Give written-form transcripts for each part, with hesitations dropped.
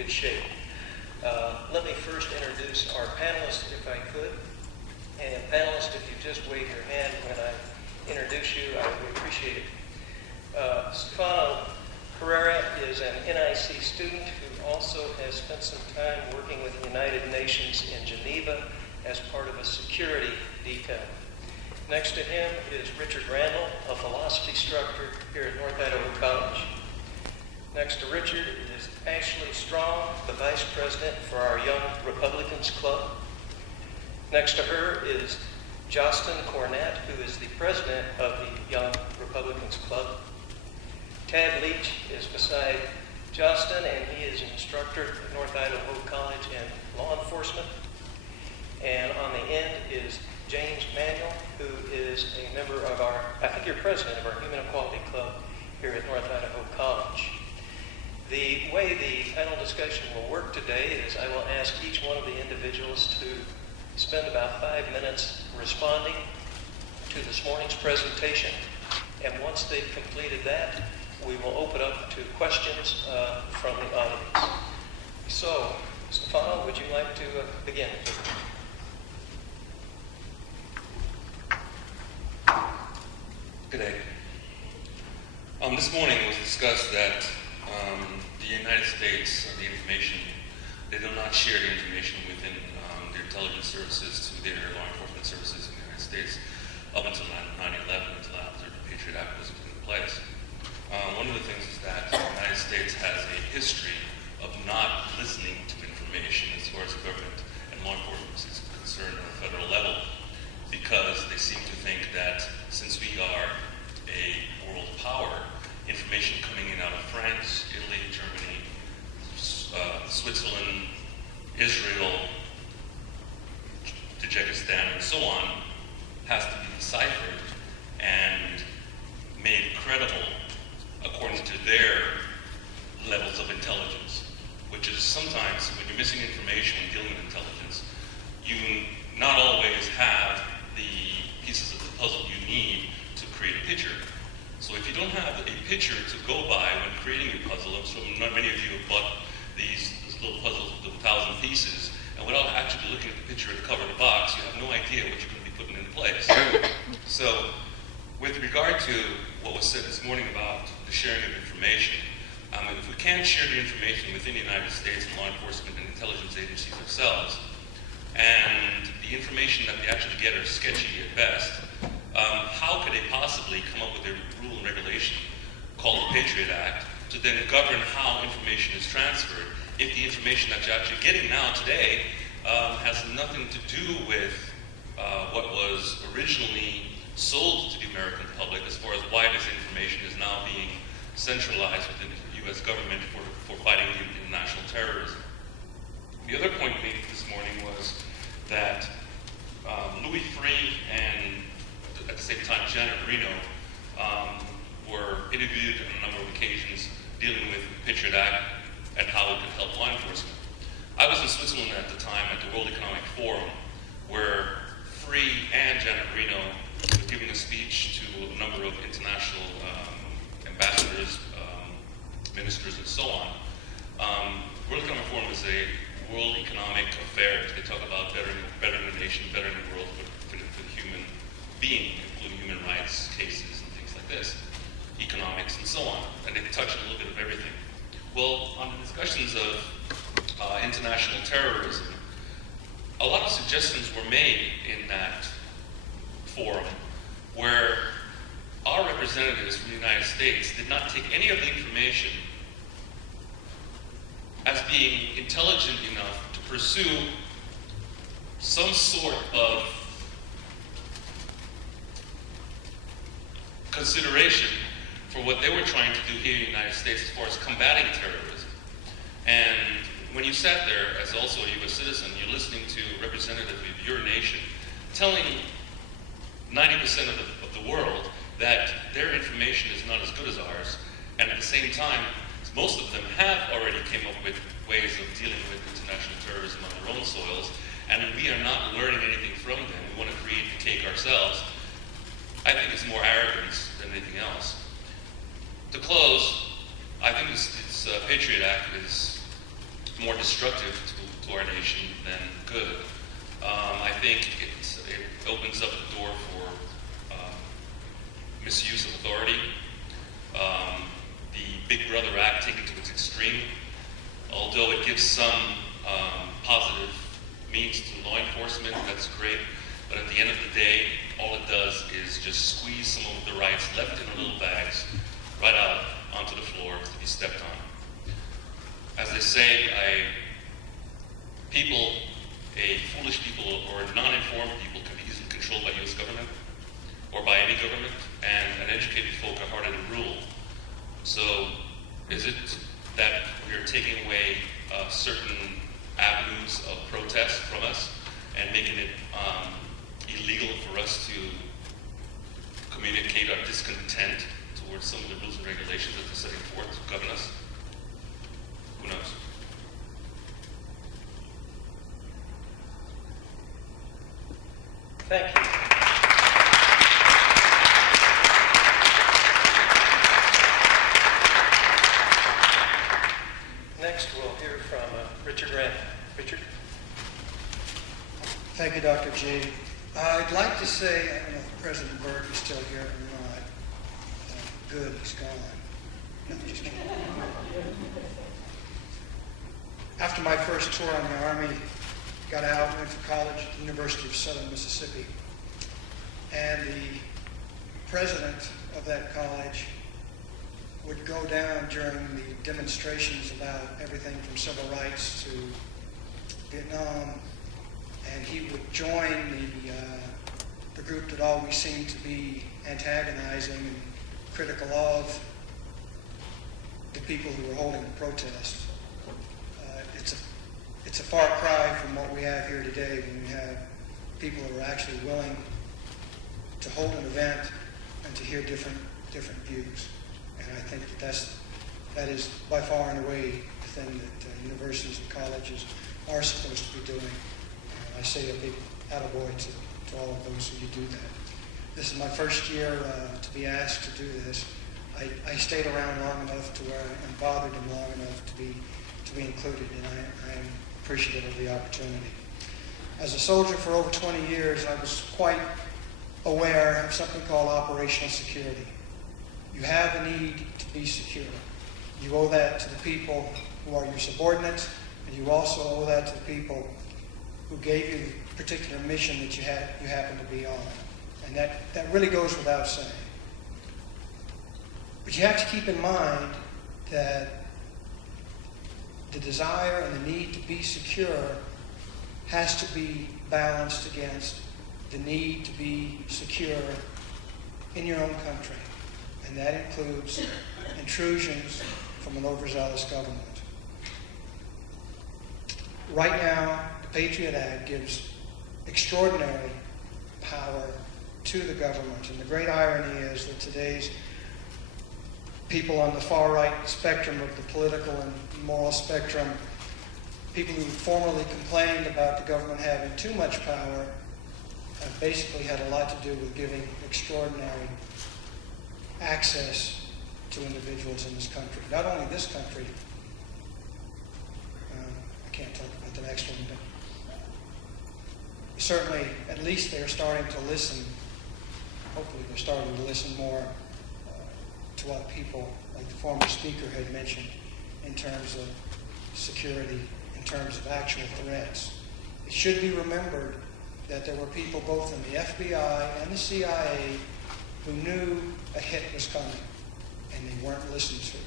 good shape. Let me first introduce our panelists, if I could. And panelists, if you just wave your hand when I introduce you, I would appreciate it. Stefano Carrera is an NIC student who also has spent some time working with the United Nations in Geneva as part of a security detail. Next to him is Richard Randall, a philosophy instructor here at North Idaho College. Next to Richard is Ashley Strong, the Vice President for our Young Republicans Club. Next to her is Justin Cornett, who is the President of the Young Republicans Club. Tad Leach is beside Justin, and he is an instructor at North Idaho College in law enforcement. And on the end is James Manuel, who is a member of our, I think you're president of our Human Equality Club here at North Idaho College. The way the panel discussion will work today is I will ask each one of the individuals to spend about 5 minutes responding to this morning's presentation. And once they've completed that, we will open up to questions from the audience. So, Stefano, would you like to begin? Good day. This morning it was discussed that the United States, the information, they do not share the information within their intelligence services to their law enforcement services in the United States up until 9/11, until after the Patriot Act was put in place. One of the things is that the United States has a history of not listening to information as far as the government and law enforcement is concerned on a federal level, because they seem to think that since we are a world power, information coming in out of France, Italy, Germany, Switzerland, Israel, Tajikistan, and so on, has to be deciphered and made credible according to their levels of intelligence, which is sometimes when you're missing information and dealing with intelligence, you not always have the pieces of the puzzle you need to create a picture. So if you don't have a picture to go by when creating your puzzle, so not many of you have bought these little puzzles with 1,000 pieces, and without actually looking at the picture at the cover of the box, you have no idea what you're going to be putting into place. So with regard to what was said this morning about the sharing of information, if we can't share the information within the United States and law enforcement and intelligence agencies themselves, and the information that they actually get are sketchy at best, how could they possibly come up with a rule and regulation called the Patriot Act to then govern how information is transferred if the information that you're actually getting now today has nothing to do with what was originally sold to the American public as far as why this information is now being centralized within the U.S. government for fighting international terrorism. The other point made this morning was that Louis Freeh and at the same time Janet Reno were interviewed on a number of occasions dealing with the Patriot Act and how it could help law enforcement. I was in Switzerland at the time at the World Economic Forum, where Freeh and Janet Reno were giving a speech to a number of international ambassadors, ministers, and so on. World Economic Forum is a world economic affair. They talk about bettering the nation, bettering the world for the human being, including human rights cases and things like this, economics and so on. And they touch on a little bit of everything. Well, on the discussions of international terrorism, a lot of suggestions were made in that forum where our representatives from the United States did not take any of the information as being intelligent enough to pursue some sort of consideration for what they were trying to do here in the United States as far as combating terrorism. And when you sat there as also a U.S. citizen, you're listening to representatives of your nation telling 90% of the world that their information is not as good as ours, and at the same time, most of them have already came up with ways of dealing with international terrorism on their own soils, and we are not learning anything from them. We want to create the cake ourselves. I think it's more arrogance than anything else. To close, I think this Patriot Act is more destructive to our nation than good. I think it opens up the door for misuse of authority. The Big Brother Act taken to its extreme, although it gives some positive means to law enforcement, that's great, but at the end of the day, all it does is just squeeze some of the rights left in little bags right out onto the floor to be stepped on. As they say, foolish people or non-informed people can be easily controlled by U.S. government or by any government, and uneducated folk are harder to rule. So is it that we are taking away certain avenues of protest from us and making it illegal for us to communicate our discontent towards some of the rules and regulations that they're setting forth to govern us? Who knows? Thank you. Next, we'll hear from Richard Rand. Richard? Thank you, Dr. G. I'd like to say, I don't know if President Burke is still here or not. Good, he's gone. No, just kidding. After my first tour in the Army, got out, went to college at the University of Southern Mississippi. And the president of that college would go down during the demonstrations about everything from civil rights to Vietnam, and he would join the group that always seemed to be antagonizing and critical of the people who were holding the protest. It's a far cry from what we have here today, when we have people who are actually willing to hold an event and to hear different views. And I think that is by far and away the thing that universities and colleges are supposed to be doing. And I say a big attaboy to all of those who do that. This is my first year to be asked to do this. I stayed around long enough to where I'm bothered and long enough to be included, and I am appreciative of the opportunity. As a soldier for over 20 years, I was quite aware of something called operational security. You have a need to be secure. You owe that to the people who are your subordinates, and you also owe that to the people who gave you the particular mission that you happen to be on. And that really goes without saying. But you have to keep in mind that the desire and the need to be secure has to be balanced against the need to be secure in your own country. And that includes intrusions from an overzealous government. Right now, the Patriot Act gives extraordinary power to the government. And the great irony is that today's people on the far right spectrum of the political and moral spectrum, people who formerly complained about the government having too much power, have basically had a lot to do with giving extraordinary access to individuals in this country. Not only this country, I can't talk about the next one, but certainly, at least they're starting to listen. Hopefully they're starting to listen more to what people, like the former speaker had mentioned, in terms of security, in terms of actual threats. It should be remembered that there were people both in the FBI and the CIA who knew a hit was coming, and they weren't listened to.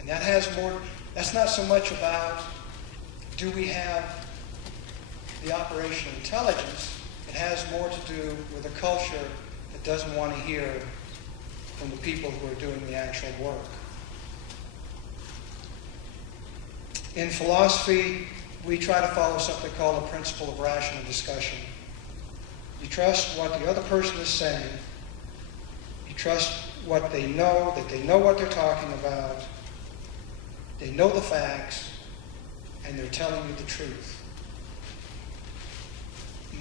And that's not so much about, do we have the operational intelligence? It has more to do with a culture that doesn't want to hear from the people who are doing the actual work. In philosophy, we try to follow something called the principle of rational discussion. You trust what the other person is saying. You trust what they know, that they know what they're talking about. They know the facts, and they're telling you the truth.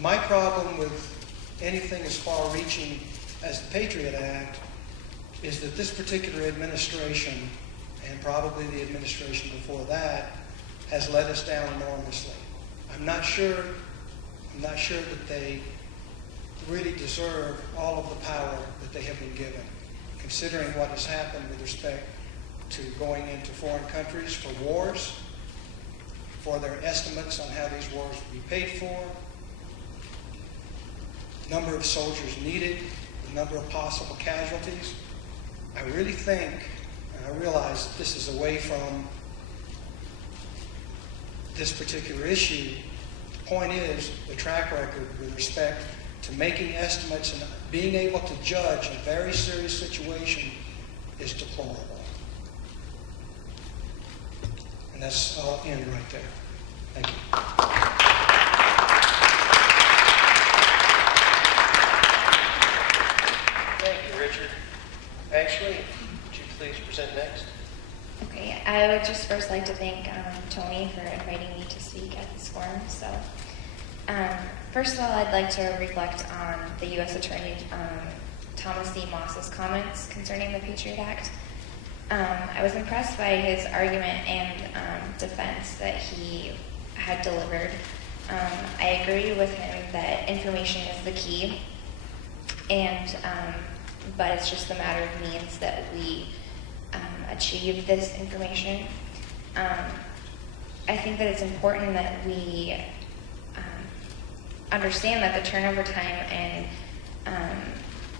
My problem with anything as far-reaching as the Patriot Act is that this particular administration, and probably the administration before that, has let us down enormously. I'm not sure that they really deserve all of the power that they have been given, considering what has happened with respect to going into foreign countries for wars, for their estimates on how these wars will be paid for, number of soldiers needed, the number of possible casualties. I really think, and I realize that this is away from this particular issue. The point is, the track record with respect to making estimates and being able to judge a very serious situation is deplorable. And I'll end right there. Thank you. Thank you, Richard. Ashley, would you please present next? Okay, I would just first like to thank Tony for inviting me to speak at this forum. So, first of all, I'd like to reflect on the U.S. Attorney Thomas C. Moss's comments concerning the Patriot Act. I was impressed by his argument and defense that he had delivered. I agree with him that information is the key, and but it's just a matter of means that we achieve this information. I think that it's important that we understand that the turnover time and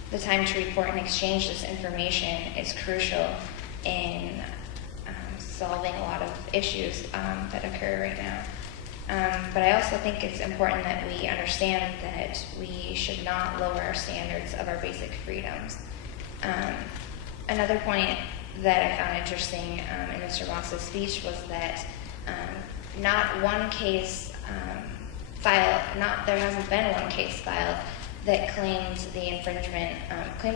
the time to report and exchange this information is crucial in solving a lot of issues that occur right now. But I also think it's important that we understand that we should not lower our standards of our basic freedoms. Another point that I found interesting in Mr. Moss's speech was that not one case there hasn't been one case filed that claimed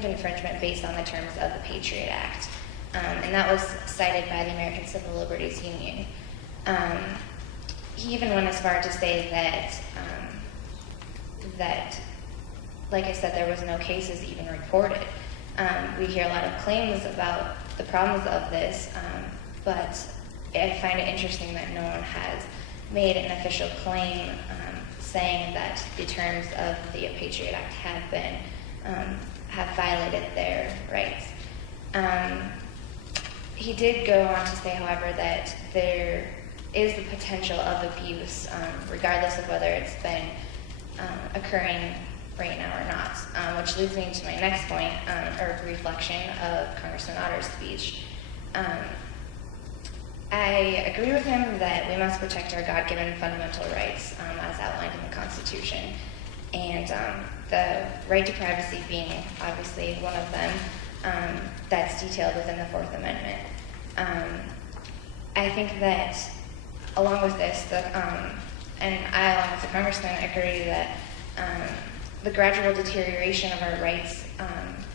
infringement based on the terms of the Patriot Act. And that was cited by the American Civil Liberties Union. He even went as far to say that, like I said, there was no cases even reported. We hear a lot of claims about the problems of this, but I find it interesting that no one has made an official claim saying that the terms of the Patriot Act have violated their rights. He did go on to say, however, that there is the potential of abuse, regardless of whether it's been occurring right now or not, which leads me to my next point, or reflection of Congressman Otter's speech. I agree with him that we must protect our God-given fundamental rights as outlined in the Constitution, and the right to privacy being obviously one of them that's detailed within the Fourth Amendment. I think that along with this, and I, along with the Congressman, agree that the gradual deterioration of our rights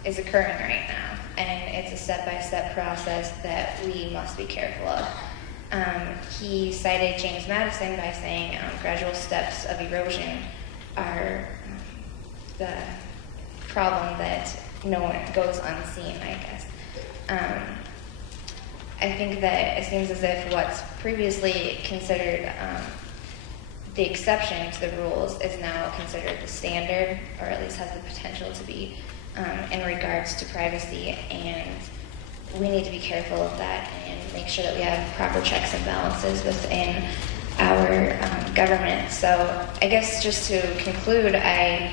is occurring right now, and it's a step-by-step process that we must be careful of. He cited James Madison by saying gradual steps of erosion are the problem that no one goes unseen, I guess. I think that it seems as if what's previously considered the exception to the rules is now considered the standard, or at least has the potential to be, in regards to privacy, and we need to be careful of that and make sure that we have proper checks and balances within our government. So I guess just to conclude, I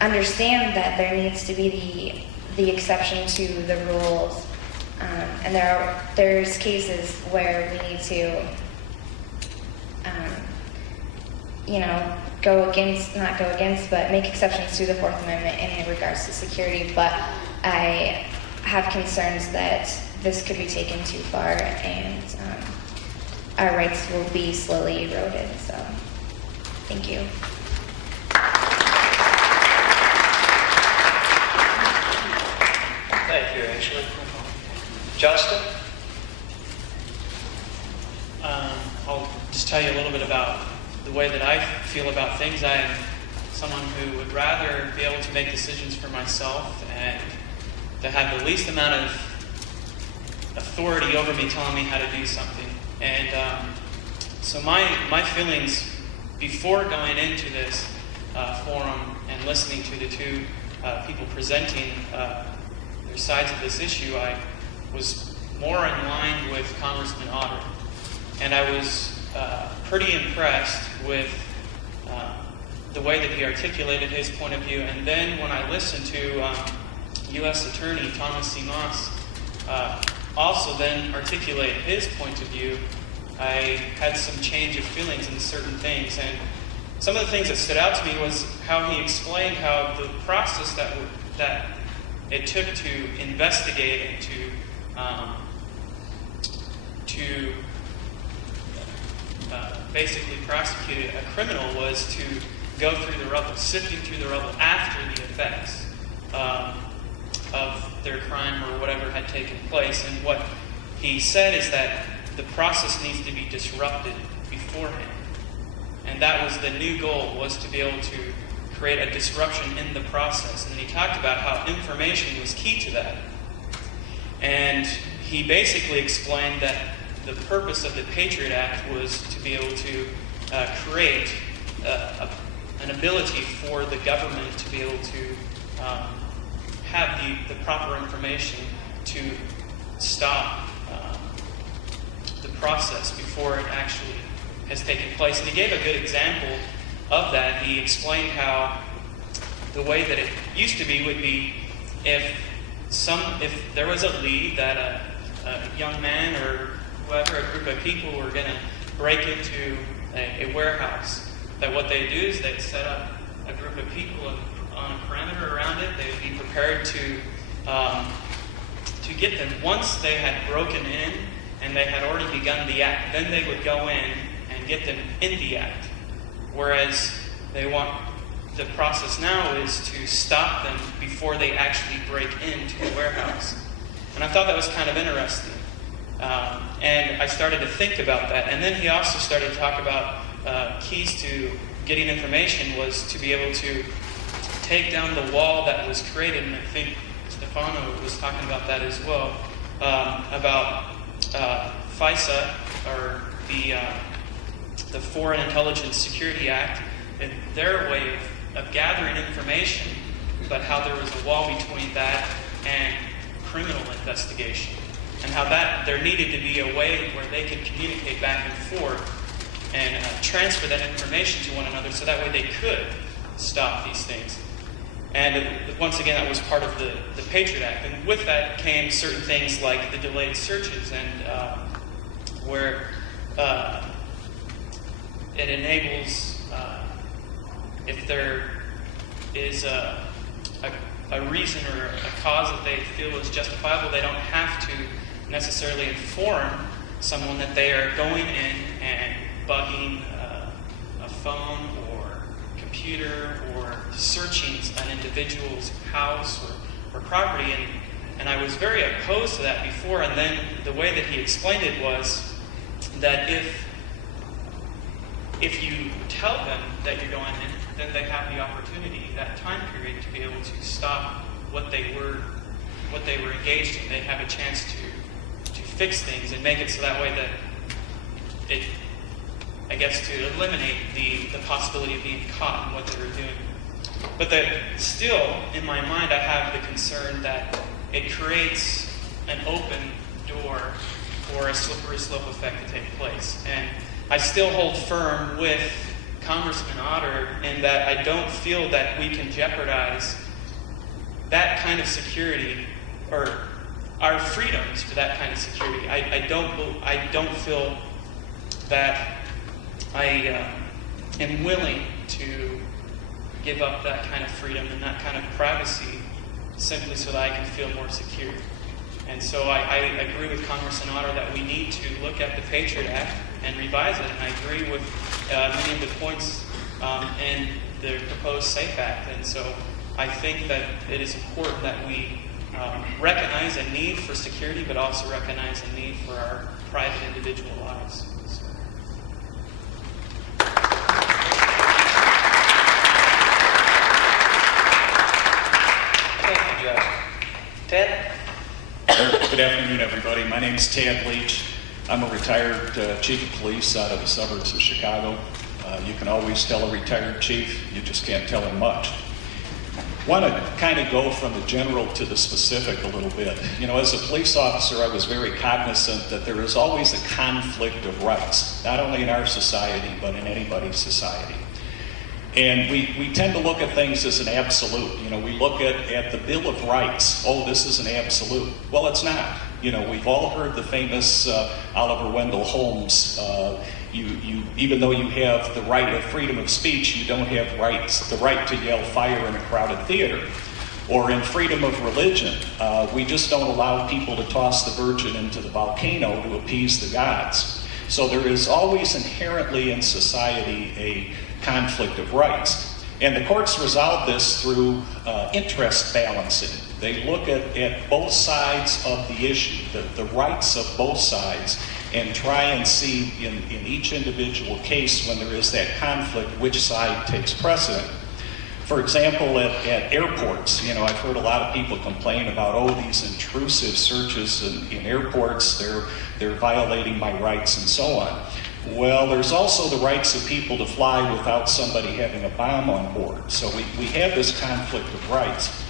understand that there needs to be the exception to the rules, and there's cases where we need to not go against, but make exceptions to the Fourth Amendment in regards to security. But I have concerns that this could be taken too far, and our rights will be slowly eroded. So, thank you. Thank you, Ashley. Justin? I'll just tell you a little bit about the way that I feel about things. I am someone who would rather be able to make decisions for myself and to have the least amount of authority over me telling me how to do something. And So my feelings before going into this forum and listening to the two people presenting their sides of this issue, I was more in line with Congressman Otter. And I was pretty impressed with the way that he articulated his point of view. And then when I listened to U.S. Attorney Thomas C. Moss also then articulate his point of view, I had some change of feelings in certain things. And some of the things that stood out to me was how he explained how the process that it took to investigate and to basically prosecute a criminal was to go through the rubble, sifting through the rubble after the effects of their crime or whatever had taken place. And what he said is that the process needs to be disrupted beforehand. And that was the new goal, was to be able to create a disruption in the process. And he talked about how information was key to that. And he basically explained that the purpose of the Patriot Act was to be able to create an ability for the government to be able to have the proper information to stop the process before it actually has taken place. And he gave a good example of that. He explained how the way that it used to be would be if there was a lead that a young man or whoever, a group of people were going to break into a warehouse, that what they do is they'd set up a group of people on a perimeter around it. They'd be prepared to get them. Once they had broken in and they had already begun the act, then they would go in and get them in the act. Whereas the process now is to stop them before they actually break into the warehouse. And I thought that was kind of interesting. And I started to think about that. And then he also started to talk about keys to getting information was to be able to take down the wall that was created. And I think Stefano was talking about that as well, about FISA, or the Foreign Intelligence Security Act, and their way of gathering information, but how there was a wall between that and criminal investigation, and how that there needed to be a way where they could communicate back and forth and transfer that information to one another, so that way they could stop these things. And once again, that was part of the Patriot Act. And with that came certain things like the delayed searches, and where it enables, if there is a reason or a cause that they feel is justifiable, they don't have to necessarily inform someone that they are going in and bugging a phone or computer or searching an individual's house or property. And I was very opposed to that before, and then the way that he explained it was that if you tell them that you're going in, then they have the opportunity, that time period, to be able to stop what they were engaged in. They have a chance to fix things and make it so that way that it, I guess, to eliminate the possibility of being caught in what they were doing. But that still, in my mind, I have the concern that it creates an open door for a slippery slope effect to take place. And I still hold firm with Congressman Otter in that I don't feel that we can jeopardize that kind of security or our freedoms for that kind of security. I don't feel that I am willing to give up that kind of freedom and that kind of privacy simply so that I can feel more secure. And so I agree with Congressman Otter that we need to look at the Patriot Act and revise it. And I agree with many of the points in the proposed SAFE Act. And so I think that it is important that we recognize a need for security, but also recognize a need for our private individual lives. So. Thank you, Josh. Ted? Good afternoon, everybody. My name is Tad Leach. I'm a retired chief of police out of the suburbs of Chicago. You can always tell a retired chief, you just can't tell him much. Want to kind of go from the general to the specific a little bit. You know, as a police officer, I was very cognizant that there is always a conflict of rights, not only in our society, but in anybody's society. And we tend to look at things as an absolute. You know, we look at the Bill of Rights. Oh, this is an absolute. Well, it's not. You know, we've all heard the famous Oliver Wendell Holmes, even though you have the right of freedom of speech, you don't have the right to yell fire in a crowded theater. Or in freedom of religion, we just don't allow people to toss the virgin into the volcano to appease the gods. So there is always inherently in society a conflict of rights. And the courts resolve this through interest balancing. They look at both sides of the issue, the rights of both sides, and try and see in each individual case when there is that conflict, which side takes precedent. For example, at airports, you know, I've heard a lot of people complain about, oh, these intrusive searches in airports, they're violating my rights and so on. Well, there's also the rights of people to fly without somebody having a bomb on board. So we have this conflict of rights.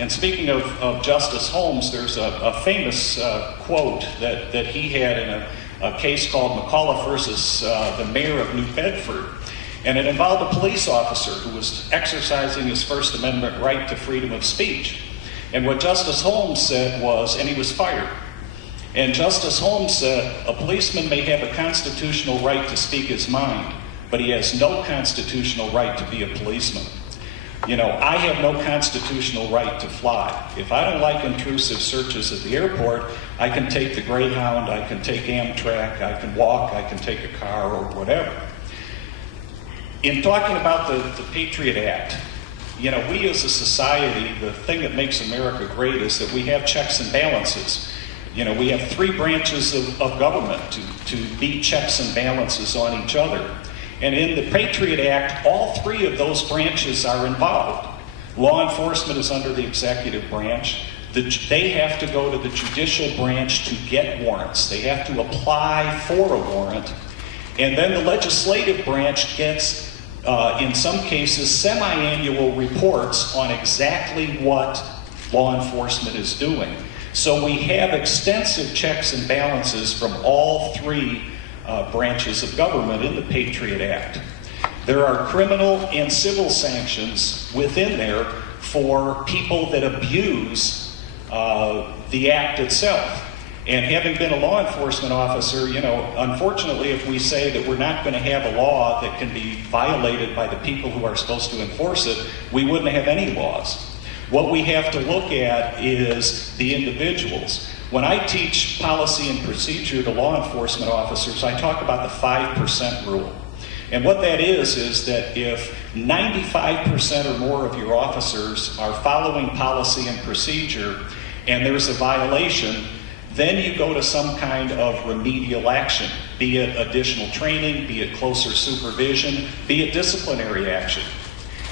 And speaking of Justice Holmes, there's a famous quote that he had in a case called McAuliffe versus the mayor of New Bedford. And it involved a police officer who was exercising his First Amendment right to freedom of speech. And what Justice Holmes said was, and he was fired. And Justice Holmes said, a policeman may have a constitutional right to speak his mind, but he has no constitutional right to be a policeman. You know, I have no constitutional right to fly. If I don't like intrusive searches at the airport, I can take the Greyhound, I can take Amtrak, I can walk, I can take a car or whatever. In talking about the Patriot Act, you know, we as a society, the thing that makes America great is that we have checks and balances. You know, we have three branches of government to be checks and balances on each other. And in the Patriot Act, all three of those branches are involved. Law enforcement is under the executive branch. They have to go to the judicial branch to get warrants. They have to apply for a warrant. And then the legislative branch gets, in some cases, semi-annual reports on exactly what law enforcement is doing. So we have extensive checks and balances from all three branches of government in the Patriot Act. There are criminal and civil sanctions within there for people that abuse the act itself. And having been a law enforcement officer, you know, unfortunately, if we say that we're not going to have a law that can be violated by the people who are supposed to enforce it, we wouldn't have any laws. What we have to look at is the individuals. When I teach policy and procedure to law enforcement officers, I talk about the 5% rule. And what that is that if 95% or more of your officers are following policy and procedure and there's a violation, then you go to some kind of remedial action, be it additional training, be it closer supervision, be it disciplinary action.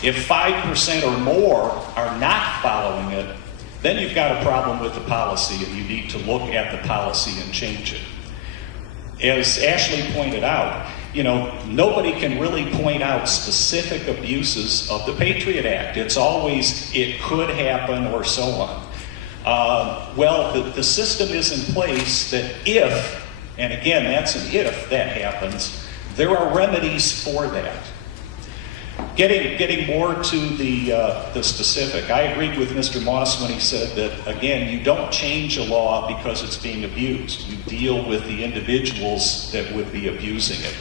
If 5% or more are not following it, then you've got a problem with the policy and you need to look at the policy and change it. As Ashley pointed out, you know, nobody can really point out specific abuses of the Patriot Act. It's always, it could happen or so on. Well, the system is in place that if, and again, that's an if that happens, there are remedies for that. Getting more to the specific, I agreed with Mr. Moss when he said that, again, you don't change a law because it's being abused. You deal with the individuals that would be abusing it.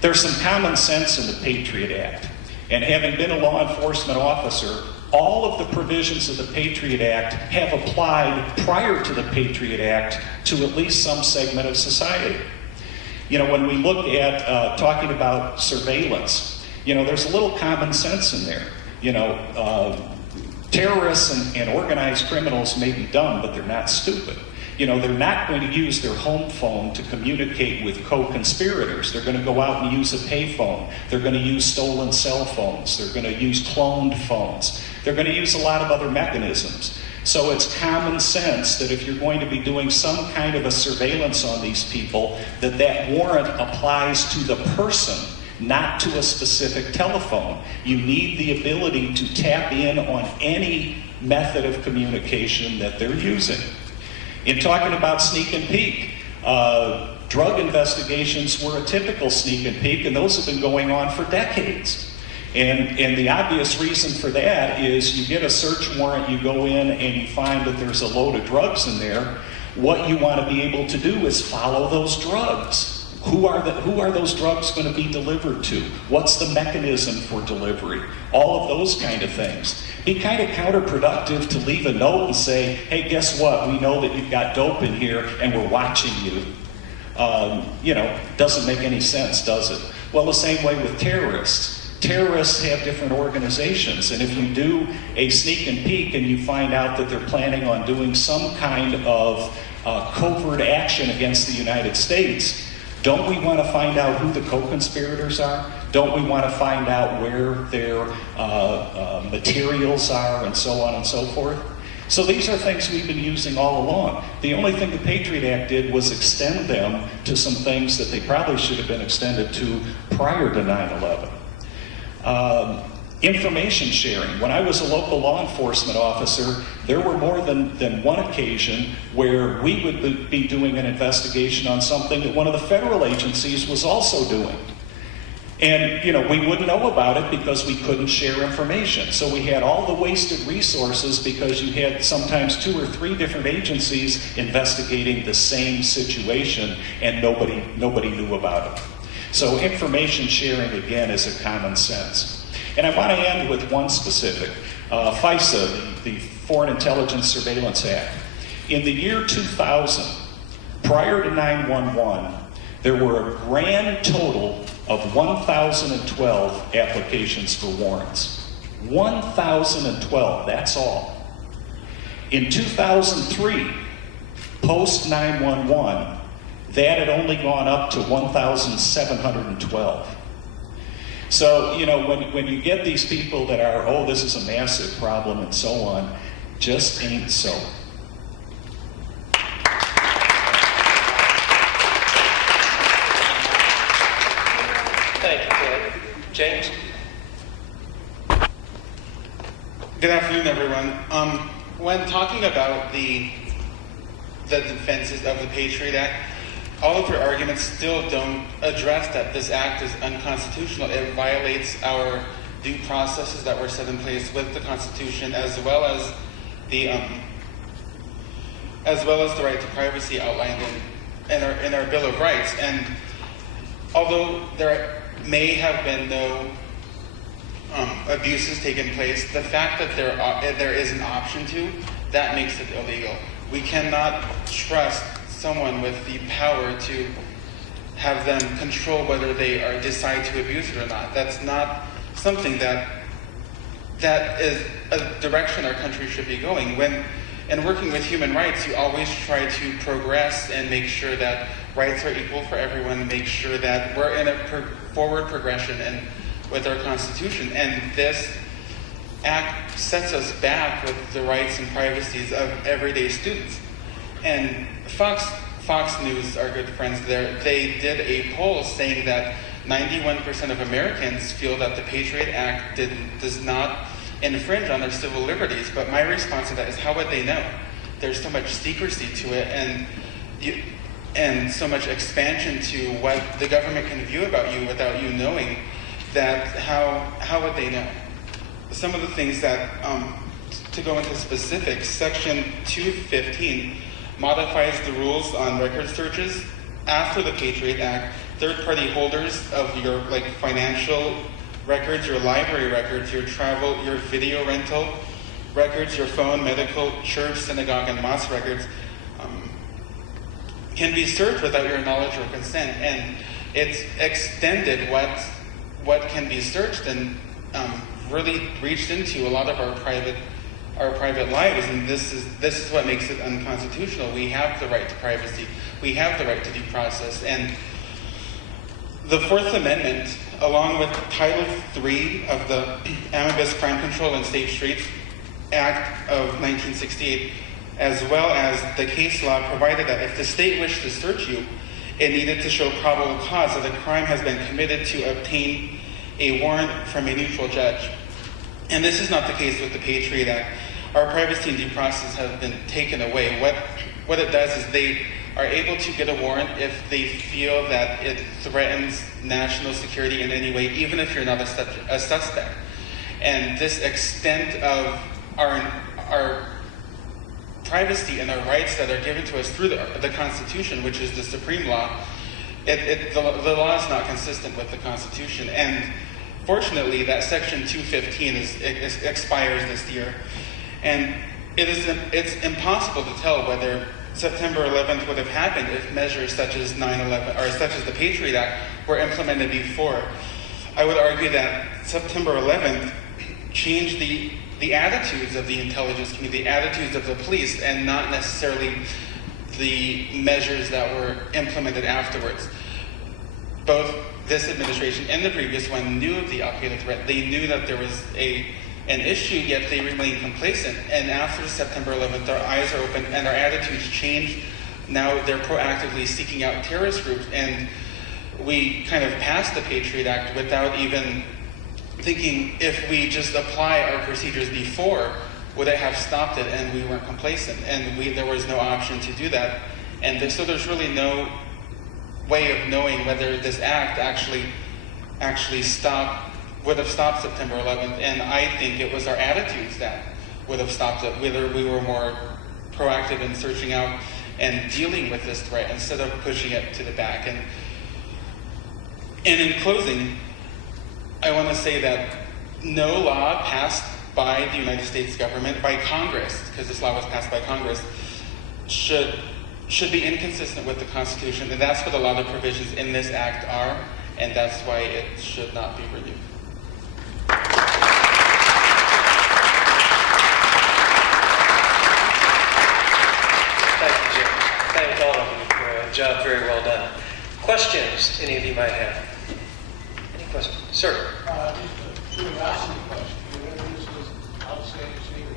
There's some common sense in the Patriot Act. And having been a law enforcement officer, all of the provisions of the Patriot Act have applied prior to the Patriot Act to at least some segment of society. You know, when we look at talking about surveillance, you know, there's a little common sense in there. You know, terrorists and organized criminals may be dumb, but they're not stupid. You know, they're not going to use their home phone to communicate with co-conspirators. They're going to go out and use a payphone. They're going to use stolen cell phones. They're going to use cloned phones. They're going to use a lot of other mechanisms. So it's common sense that if you're going to be doing some kind of a surveillance on these people, that that warrant applies to the person, not to a specific telephone. You need the ability to tap in on any method of communication that they're using. In talking about sneak and peek, drug investigations were a typical sneak and peek, and those have been going on for decades. And the obvious reason for that is you get a search warrant, you go in and you find that there's a load of drugs in there. What you want to be able to do is follow those drugs. Who are those drugs going to be delivered to? What's the mechanism for delivery? All of those kind of things. Be kind of counterproductive to leave a note and say, hey, guess what? We know that you've got dope in here and we're watching you. Doesn't make any sense, does it? Well, the same way with terrorists. Terrorists have different organizations, and if you do a sneak and peek and you find out that they're planning on doing some kind of covert action against the United States, don't we want to find out who the co-conspirators are? Don't we want to find out where their materials are and so on and so forth? So these are things we've been using all along. The only thing the Patriot Act did was extend them to some things that they probably should have been extended to prior to 9/11. Information sharing. When I was a local law enforcement officer, there were more than one occasion where we would be doing an investigation on something that one of the federal agencies was also doing. And, we wouldn't know about it because we couldn't share information. So we had all the wasted resources because you had sometimes 2 or 3 different agencies investigating the same situation and nobody knew about it. So information sharing, again, is a common sense. And I want to end with one specific. FISA, the Foreign Intelligence Surveillance Act. In the year 2000, prior to 9/11, there were a grand total of 1,012 applications for warrants. 1,012, that's all. In 2003, post 9/11, that had only gone up to 1,712. So, when you get these people that are, oh, this is a massive problem and so on, just ain't so. Thank you, Ted. James? Good afternoon, everyone. When talking about the defenses of the Patriot Act, all of your arguments still don't address that this act is unconstitutional. It violates our due processes that were set in place with the Constitution, as well as the right to privacy outlined in our Bill of Rights. And although there may have been no abuses taken place, the fact that there is an option to, that makes it illegal. We cannot trust someone with the power to have them control whether they decide to abuse it or not. That's not something that is a direction our country should be going. In working with human rights, you always try to progress and make sure that rights are equal for everyone, make sure that we're in a forward progression and with our Constitution. And this act sets us back with the rights and privacies of everyday students. And Fox News, our good friends there, they did a poll saying that 91% of Americans feel that the Patriot Act does not infringe on their civil liberties. But my response to that is, how would they know? There's so much secrecy to it, and so much expansion to what the government can view about you without you knowing that. How would they know? Some of the things that, to go into specifics, Section 215 modifies the rules on record searches. After the Patriot Act, third-party holders of your financial records, your library records, your travel, your video rental records, your phone, medical, church, synagogue, and mosque records can be searched without your knowledge or consent. And it's extended what can be searched and really reached into a lot of our private lives, and this is what makes it unconstitutional. We have the right to privacy. We have the right to due process. And the Fourth Amendment, along with Title III of the Amicus Crime Control and Safe Streets, Act of 1968, as well as the case law, provided that if the state wished to search you, it needed to show probable cause that the crime has been committed to obtain a warrant from a neutral judge. And this is not the case with the Patriot Act. Our privacy and due process have been taken away. What it does is they are able to get a warrant if they feel that it threatens national security in any way, even if you're not a suspect. And this extent of our privacy and our rights that are given to us through the Constitution, which is the supreme law, the law is not consistent with the Constitution. And fortunately, that Section 215 expires this year. And it's impossible to tell whether September 11th would have happened if measures such as 9/11 or such as the Patriot Act were implemented before. I would argue that September 11th changed the attitudes of the intelligence community, the attitudes of the police, and not necessarily the measures that were implemented afterwards. Both this administration and the previous one knew of the Al-Qaeda threat. They knew that there was an issue, yet they remained complacent. And after September 11th, our eyes are open and our attitudes changed. Now they're proactively seeking out terrorist groups, and we kind of passed the Patriot Act without even thinking if we just apply our procedures before, would it have stopped it? And we weren't complacent, and there was no option to do that. And so there's really no way of knowing whether this act actually would have stopped September 11th. And I think it was our attitudes that would have stopped it, whether we were more proactive in searching out and dealing with this threat instead of pushing it to the back. And in closing, I want to say that no law passed by the United States government, by Congress, because this law was passed by Congress, should be inconsistent with the Constitution. And that's what a lot of provisions in this act are, and that's why it should not be renewed. Thank you, Jim. Thank all of you for a job very well done. Questions any of you might have? Any questions? Sir? Just a curiosity question. This was outstanding speaker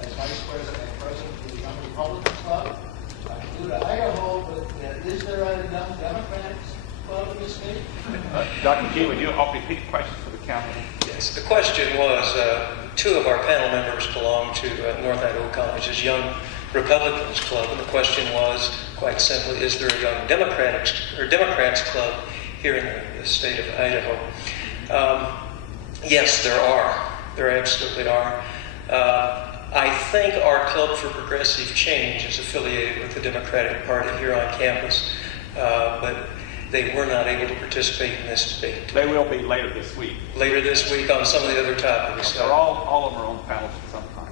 as Vice President and President of the Young Republicans Club. I flew to Idaho, but is there a Young Democrats Club in the state? Dr. G, would you repeat the question for the council? Yes. The question was, two of our panel members belong to North Idaho College's Young Republicans Club, and the question was, quite simply, is there a Young Democrats Club here in the state of Idaho? Yes, there are. There absolutely are. I think our Club for Progressive Change is affiliated with the Democratic Party here on campus, but they were not able to participate in this debate. They will be later this week. Later this week on some of the other topics. They're all of our own panels at some time.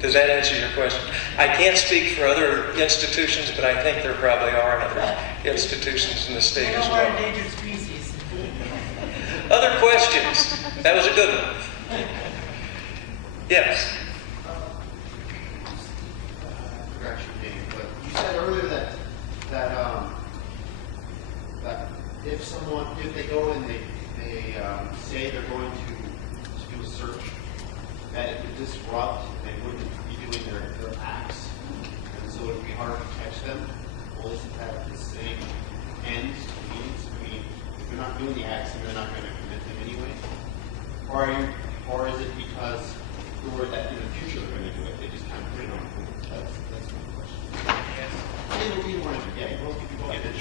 Does that answer your question? I can't speak for other institutions, but I think there probably are other institutions in the state as well. Endangered species. Other questions? That was a good one. Yes. Correction, Dave, but you said earlier that if they go and they say they're going to do a search, that it would disrupt, they wouldn't be doing their acts, and so it would be hard to catch them. Well, isn't that the same ends and means? I mean, if they're not doing the acts, then they're not going to commit them anyway. Or is it because that in the future they're going to do it? They just kind of put it on hold. That's my question.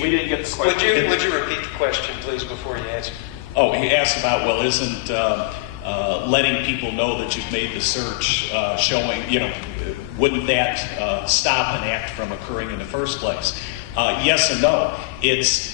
We didn't get the question. Would you repeat the question, please, before you answer? Oh, he asked about, well, isn't letting people know that you've made the search showing, wouldn't that stop an act from occurring in the first place? Yes and no.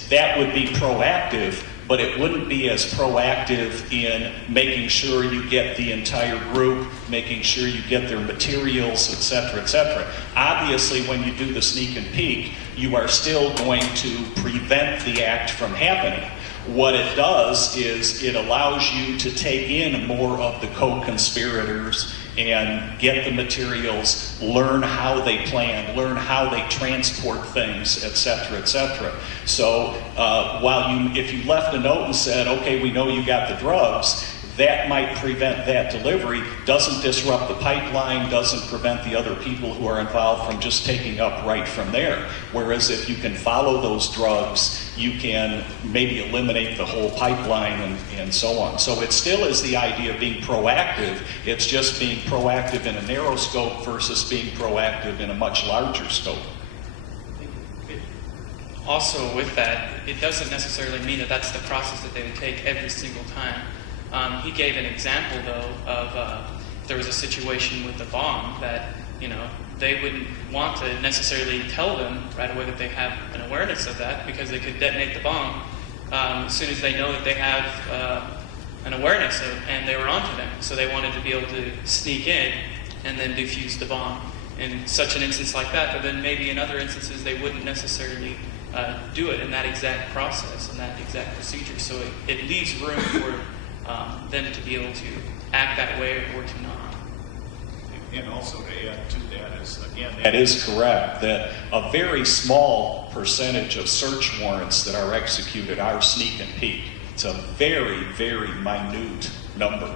That would be proactive, but it wouldn't be as proactive in making sure you get the entire group, making sure you get their materials, et cetera, et cetera. Obviously, when you do the sneak and peek, you are still going to prevent the act from happening. What it does is it allows you to take in more of the co-conspirators and get the materials, learn how they plan, learn how they transport things, et cetera, et cetera. So if you left a note and said, okay, we know you got the drugs, that might prevent that delivery, doesn't disrupt the pipeline, doesn't prevent the other people who are involved from just taking up right from there. Whereas if you can follow those drugs, you can maybe eliminate the whole pipeline and so on. So it still is the idea of being proactive. It's just being proactive in a narrow scope versus being proactive in a much larger scope. Also, with that, it doesn't necessarily mean that that's the process that they would take every single time. He gave an example, though, of if there was a situation with the bomb that, they wouldn't want to necessarily tell them right away that they have an awareness of that, because they could detonate the bomb as soon as they know that they have an awareness of, and they were onto them. So they wanted to be able to sneak in and then defuse the bomb in such an instance like that. But then maybe in other instances they wouldn't necessarily do it in that exact process and that exact procedure. So it leaves room for them to be able to act that way or to not. And also to add to that is, again, that is correct, that a very small percentage of search warrants that are executed are sneak and peek. It's a very, very minute number.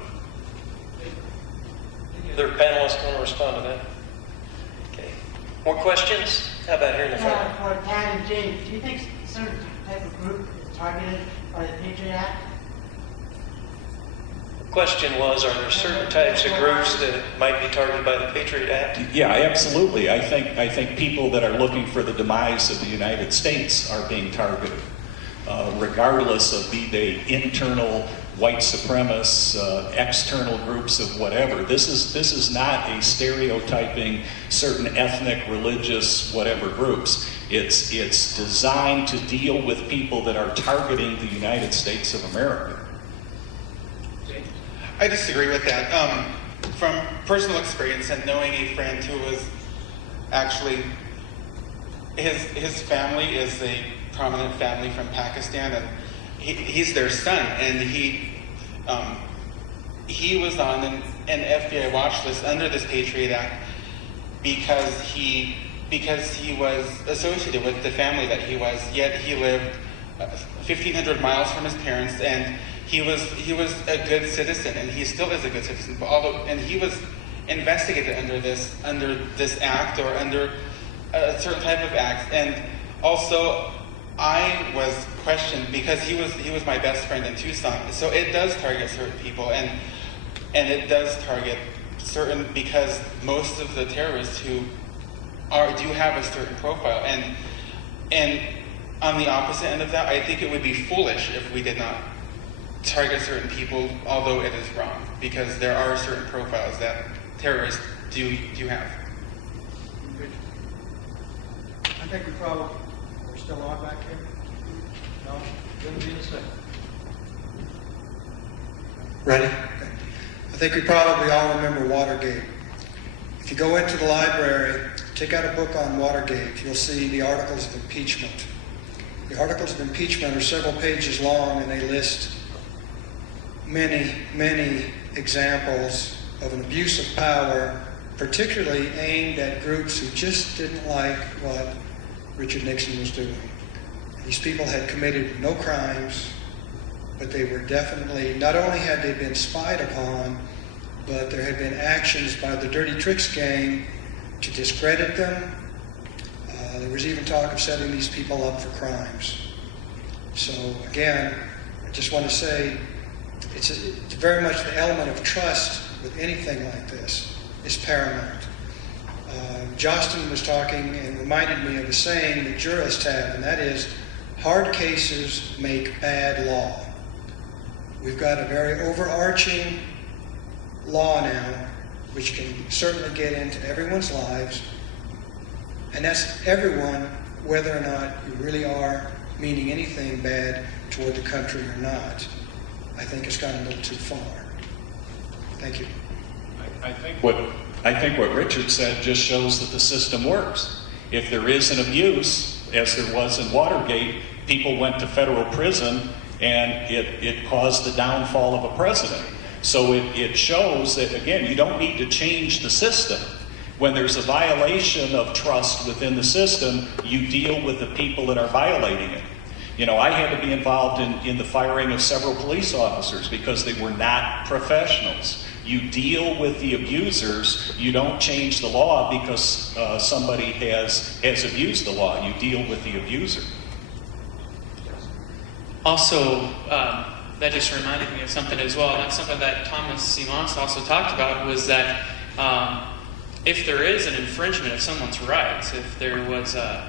Any other panelists want to respond to that? Okay. More questions? How about here in the front? Yeah, for Tad and James, do you think certain type of group is targeted by the Patriot Act? The question was, are there certain types of groups that might be targeted by the Patriot Act? Yeah, absolutely. I think people that are looking for the demise of the United States are being targeted, regardless of be they internal white supremacists, external groups of whatever. This is not a stereotyping certain ethnic, religious, whatever groups. It's designed to deal with people that are targeting the United States of America. I disagree with that. From personal experience and knowing a friend who was actually, his family is a prominent family from Pakistan, and he's their son, and he was on an FBI watch list under this Patriot Act because he was associated with the family that he was, yet he lived 1,500 miles from his parents, and he was a good citizen, and he still is a good citizen. And he was investigated under this act or under a certain type of act. And also, I was questioned because he was my best friend in Tucson. So it does target certain people, and it does target certain, because most of the terrorists who do have a certain profile. And on the opposite end of that, I think it would be foolish if we did not target certain people, although it is wrong, because there are certain profiles that terrorists do have. I think we probably, we're still on back here? No? Wouldn't be a second. Ready? Okay. I think we probably all remember Watergate. If you go into the library, take out a book on Watergate, you'll see the articles of impeachment. The articles of impeachment are several pages long, and they list many, many examples of an abuse of power, particularly aimed at groups who just didn't like what Richard Nixon was doing. These people had committed no crimes, but they were definitely, not only had they been spied upon, but there had been actions by the Dirty Tricks gang to discredit them. There was even talk of setting these people up for crimes. So again, I just want to say, it's very much the element of trust with anything like this is paramount. Justin was talking and reminded me of a saying that jurists have, and that is, hard cases make bad law. We've got a very overarching law now, which can certainly get into everyone's lives, and that's everyone, whether or not you really are meaning anything bad toward the country or not. I think it's gone a little too far. Thank you. I think what Richard said just shows that the system works. If there is an abuse, as there was in Watergate, people went to federal prison, and it caused the downfall of a president. So it shows that, again, you don't need to change the system. When there's a violation of trust within the system, you deal with the people that are violating it. You know, I had to be involved in the firing of several police officers because they were not professionals. You deal with the abusers. You don't change the law because somebody has abused the law. You deal with the abuser. Also, that just reminded me of something as well. That's something that Thomas Simons also talked about, was that if there is an infringement of someone's rights, if there was a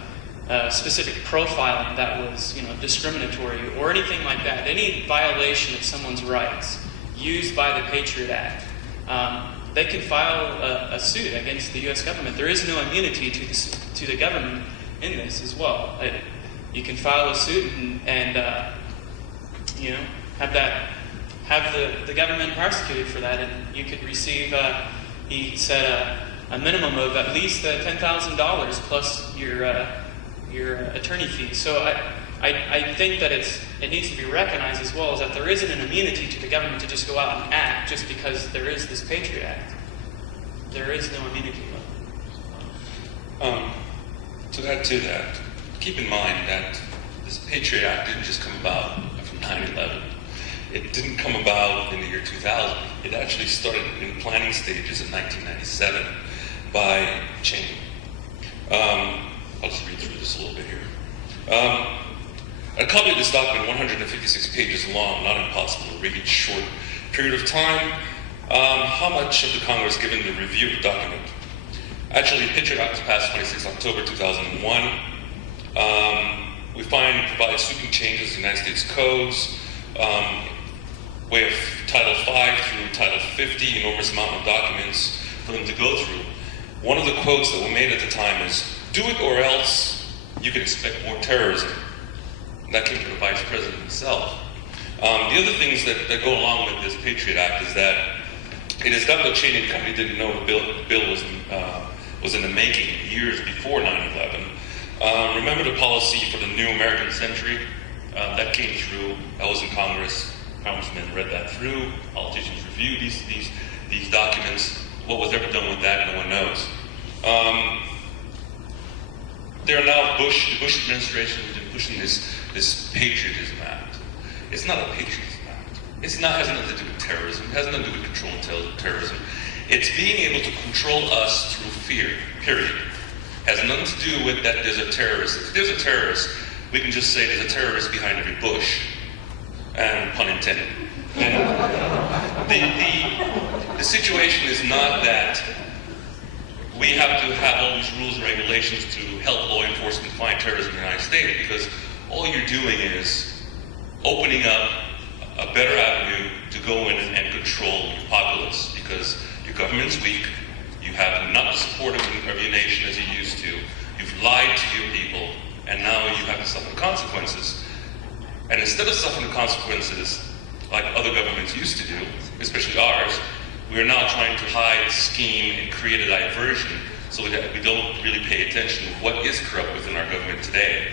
specific profiling that was, discriminatory or anything like that, any violation of someone's rights used by the Patriot Act, they can file a suit against the U.S. government. There is no immunity to the government in this as well. You can file a suit and have the government prosecuted for that, and you could receive, he said, a minimum of at least $10,000 plus your attorney fees. So I think that it needs to be recognized as well, as that there isn't an immunity to the government to just go out and act just because there is this Patriot Act. There is no immunity. To add to that, keep in mind that this Patriot Act didn't just come about from 9/11. It didn't come about in the year 2000. It actually started in planning stages in 1997 by Cheney. I'll just read through this a little bit here. A copy of this document, 156 pages long, not impossible to read in a short period of time. How much of the Congress given the review of the document? Actually, the Patriot Act was passed 26 October 2001. We find it provides sweeping changes to the United States codes. We have Title V through Title 50, enormous amount of documents for them to go through. One of the quotes that were made at the time is, "Do it or else you can expect more terrorism." And that came from the Vice President himself. The other things that go along with this Patriot Act is that it is not that Cheney and company didn't know the bill was in the making years before 9/11. Remember the policy for the new American century? That came through. That was in Congress. Congressmen read that through. Politicians reviewed these documents. What was ever done with that, no one knows. There are now the Bush administration has been pushing this Patriotism Act. It's not a Patriotism Act. Has nothing to do with terrorism. It has nothing to do with controlling terrorism. It's being able to control us through fear, period. Has nothing to do with that there's a terrorist. If there's a terrorist, we can just say there's a terrorist behind every bush. And pun intended. The situation is not that we have to have all these rules and regulations to help law enforcement find terrorism in the United States, because all you're doing is opening up a better avenue to go in and control your populace, because your government's weak, you have not the support of your nation as you used to, you've lied to your people, and now you have to suffer the consequences. And instead of suffering the consequences like other governments used to do, especially ours, we are now trying to hide, scheme, and create a diversion so that we don't really pay attention to what is corrupt within our government today.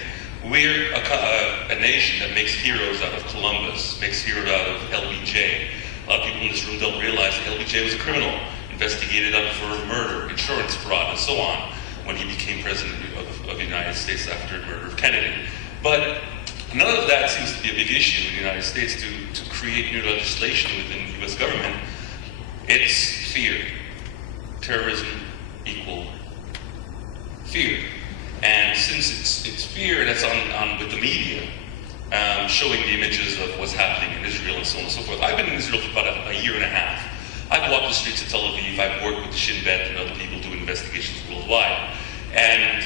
We're a nation that makes heroes out of Columbus, makes heroes out of LBJ. A lot of people in this room don't realize that LBJ was a criminal, investigated up for murder, insurance fraud, and so on, when he became president of the United States after the murder of Kennedy. But none of that seems to be a big issue in the United States to create new legislation within the U.S. government. It's fear. Terrorism equal fear. And since it's fear that's on with the media, showing the images of what's happening in Israel and so on and so forth. I've been in Israel for about a year and a half. I've walked the streets of Tel Aviv. I've worked with the Shin Bet and other people doing investigations worldwide. And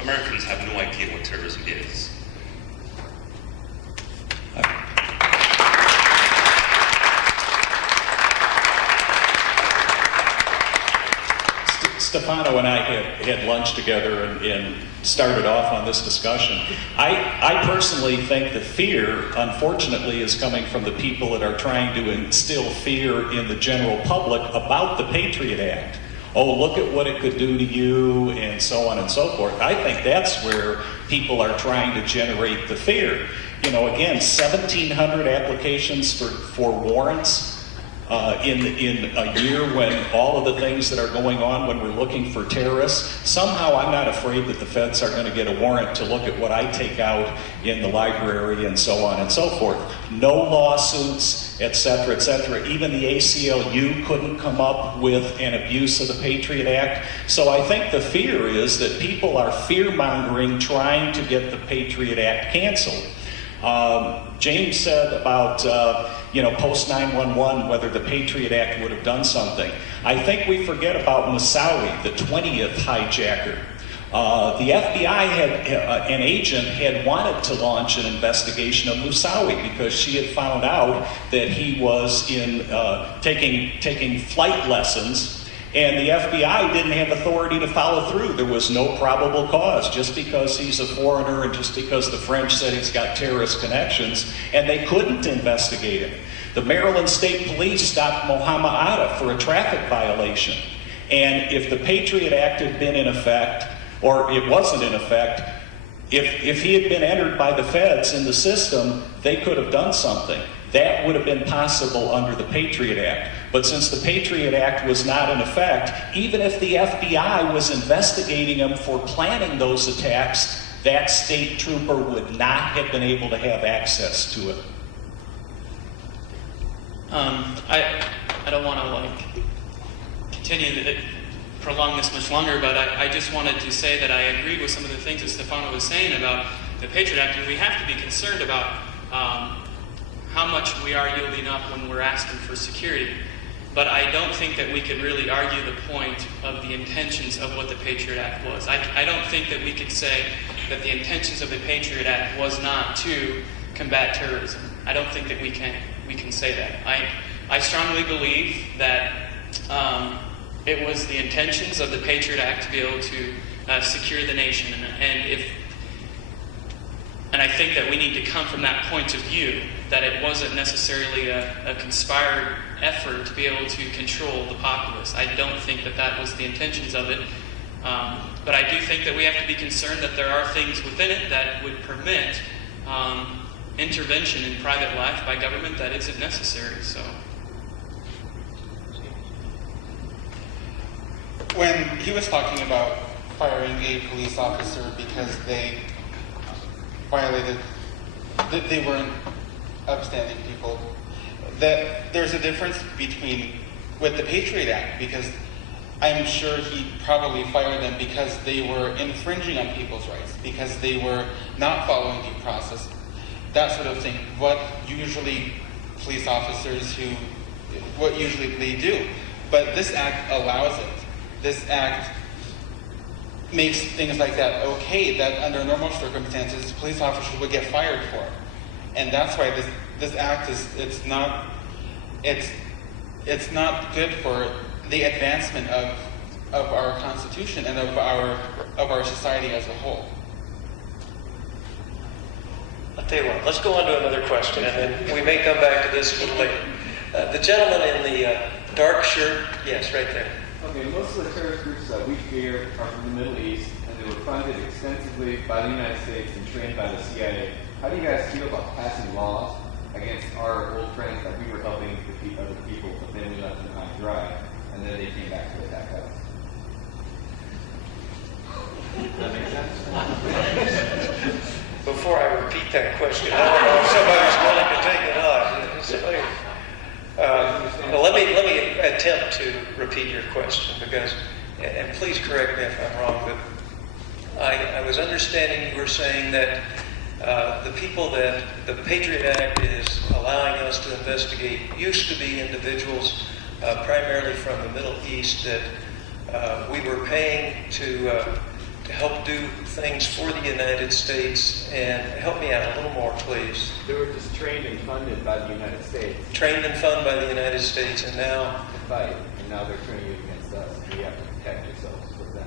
Americans have no idea what terrorism is. Stefano and I had lunch together and started off on this discussion. I personally think the fear, unfortunately, is coming from the people that are trying to instill fear in the general public about the Patriot Act. Oh, look at what it could do to you, and so on and so forth. I think that's where people are trying to generate the fear. You know, again, 1,700 applications for warrants. in a year when all of the things that are going on when we're looking for terrorists. Somehow I'm not afraid that the feds are going to get a warrant to look at what I take out in the library and so on and so forth. No lawsuits, et cetera, et cetera. Even the ACLU couldn't come up with an abuse of the Patriot Act. So I think the fear is that people are fear-mongering, trying to get the Patriot Act canceled. James said about, post 9/11, whether the Patriot Act would have done something. I think we forget about Moussaoui, the 20th hijacker. The FBI an agent had wanted to launch an investigation of Moussaoui because she had found out that he was taking flight lessons. And the FBI didn't have authority to follow through. There was no probable cause, just because he's a foreigner and just because the French said he's got terrorist connections, and they couldn't investigate him. The Maryland State Police stopped Mohammed Atta for a traffic violation. And if the Patriot Act had been in effect, or it wasn't in effect, if he had been entered by the feds in the system, they could have done something. That would have been possible under the Patriot Act. But since the Patriot Act was not in effect, even if the FBI was investigating him for planning those attacks, that state trooper would not have been able to have access to it. I don't want to continue to prolong this much longer, but I just wanted to say that I agree with some of the things that Stefano was saying about the Patriot Act, and we have to be concerned about how much we are yielding up when we're asking for security. But I don't think that we could really argue the point of the intentions of what the Patriot Act was. I don't think that we could say that the intentions of the Patriot Act was not to combat terrorism. I don't think that we can say that. I strongly believe that it was the intentions of the Patriot Act to be able to secure the nation, and I think that we need to come from that point of view, that it wasn't necessarily a conspired effort to be able to control the populace. I don't think that that was the intentions of it. But I do think that we have to be concerned that there are things within it that would permit intervention in private life by government that isn't necessary. So, when he was talking about firing a police officer because they violated, that they weren't upstanding people, that there's a difference with the Patriot Act, because I'm sure he probably fired them because they were infringing on people's rights, because they were not following due process, that sort of thing. What usually they do. But this act allows it. This act makes things like that okay, that under normal circumstances, police officers would get fired for. And that's why this act it's not good for the advancement of our Constitution and of our society as a whole. I'll tell you what, let's go on to another question, and then we may come back to this a little later. The gentleman in the dark shirt, yes, right there. Okay, most of the terrorist groups that we fear are from the Middle East, and they were funded extensively by the United States and trained by the CIA. How do you guys feel about passing laws against our old friends that we were helping defeat other people, but then we left them high and dry, and then they came back to attack us? Does that make sense? Before I repeat that question, I don't know if somebody's willing to take it on. Well, let me attempt to repeat your question, because, and please correct me if I'm wrong, but I was understanding you were saying that the people that the Patriot Act is allowing us to investigate used to be individuals primarily from the Middle East that we were paying to help do things for the United States. And help me out a little more, please. They were just trained and funded by the United States. Trained and funded by the United States, and now to fight, and now they're turning it against us. We have to protect ourselves with them.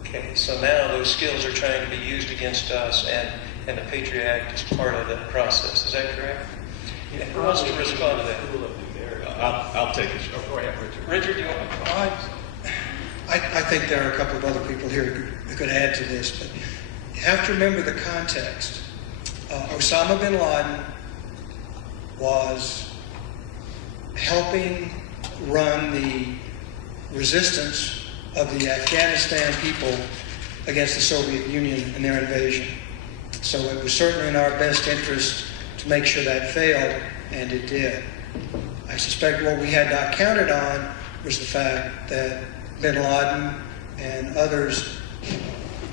Okay, so now those skills are trying to be used against us, and the Patriot Act is part of that process. Is that correct? Yeah. Who wants to respond to that? I'll take it. Oh, go ahead, Richard. Richard, do you want to? I think there are a couple of other people here who could add to this, but you have to remember the context. Osama bin Laden was helping run the resistance of the Afghanistan people against the Soviet Union and their invasion. So it was certainly in our best interest to make sure that failed, and it did. I suspect what we had not counted on was the fact that bin Laden and others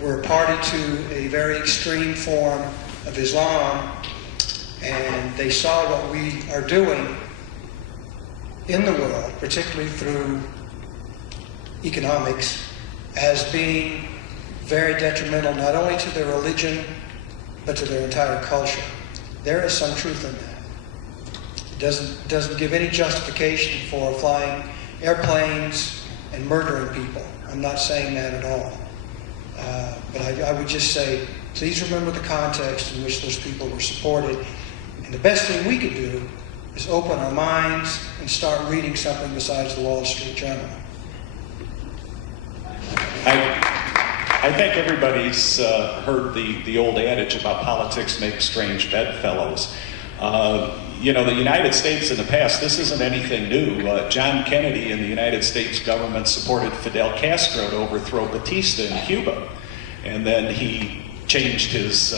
were a party to a very extreme form of Islam, and they saw what we are doing in the world, particularly through economics, as being very detrimental not only to their religion, but to their entire culture. There is some truth in that. It doesn't give any justification for flying airplanes and murdering people. I'm not saying that at all. But I would just say, please remember the context in which those people were supported. And the best thing we could do is open our minds and start reading something besides the Wall Street Journal. I think everybody's heard the old adage about politics make strange bedfellows. You know, the United States in the past, this isn't anything new. John Kennedy and the United States government supported Fidel Castro to overthrow Batista in Cuba. And then he changed his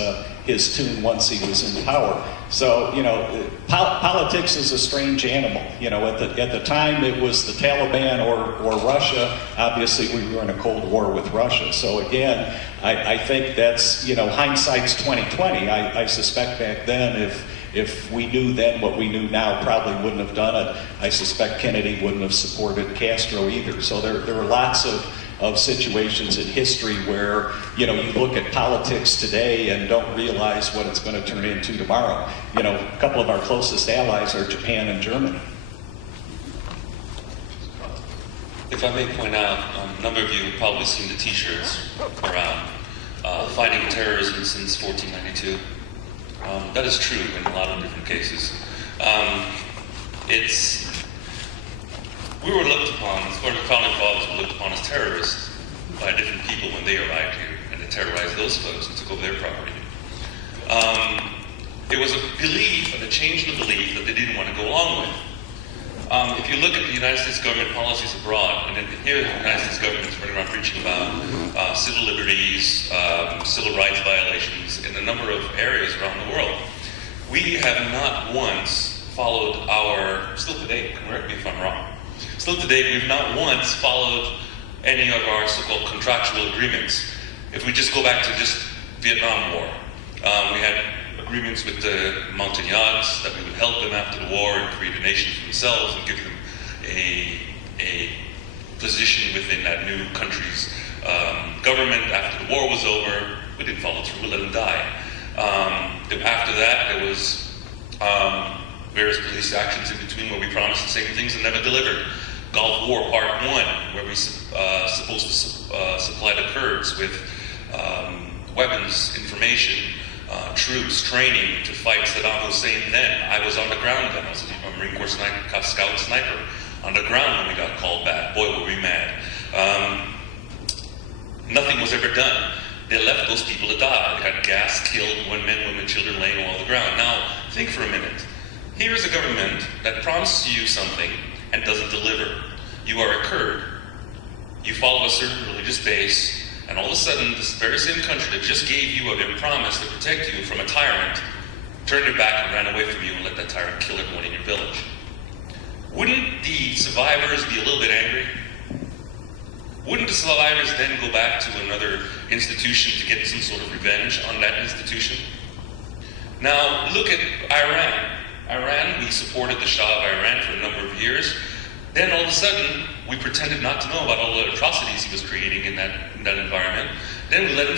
tune once he was in power. So, you know, politics is a strange animal. You know, at the time it was the Taliban or Russia. Obviously, we were in a Cold War with Russia. So again, I think that's, you know, hindsight's 20/20. I suspect back then, if we knew then what we knew now, probably wouldn't have done it. I suspect Kennedy wouldn't have supported Castro either. So there are lots of situations in history where, you know, you look at politics today and don't realize what it's going to turn into tomorrow. You know, a couple of our closest allies are Japan and Germany. If I may point out, a number of you have probably seen the T-shirts around fighting terrorism since 1492. That is true in a lot of different cases. We were looked upon, as far as the founding fathers were looked upon as terrorists by different people when they arrived here, and they terrorized those folks and took over their property. It was a belief, and a change in the belief that they didn't want to go along with. If you look at the United States government policies abroad, and here the United States government is running around preaching about civil liberties, civil rights violations in a number of areas around the world, we have not once followed still today, correct me if I'm wrong, still today we've not once followed any of our so-called contractual agreements. If we just go back to just Vietnam War, we had agreements with the Montagnards that we would help them after the war and create a nation for themselves and give them a position within that new country's government after the war was over. We didn't follow through, we let them die. After that, there was various police actions in between where we promised the same things and never delivered. Gulf War Part 1, where we supposed to supply the Kurds with weapons, information, troops, training to fight Saddam Hussein then. I was on the ground then. I was a Marine Corps scout sniper on the ground when we got called back. Boy, were we mad. Nothing was ever done. They left those people to die. They had gas, killed men, women, children laying all on the ground. Now, think for a minute. Here is a government that promises you something and doesn't deliver. You are a Kurd. You follow a certain religious base, and all of a sudden, this very same country that just gave you a promise to protect you from a tyrant turned their back and ran away from you and let that tyrant kill everyone in your village. Wouldn't the survivors be a little bit angry? Wouldn't the survivors then go back to another institution to get some sort of revenge on that institution? Now, look at Iran. Iran, we supported the Shah of Iran for a number of years. Then all of a sudden, we pretended not to know about all the atrocities he was creating in that environment. Then we let him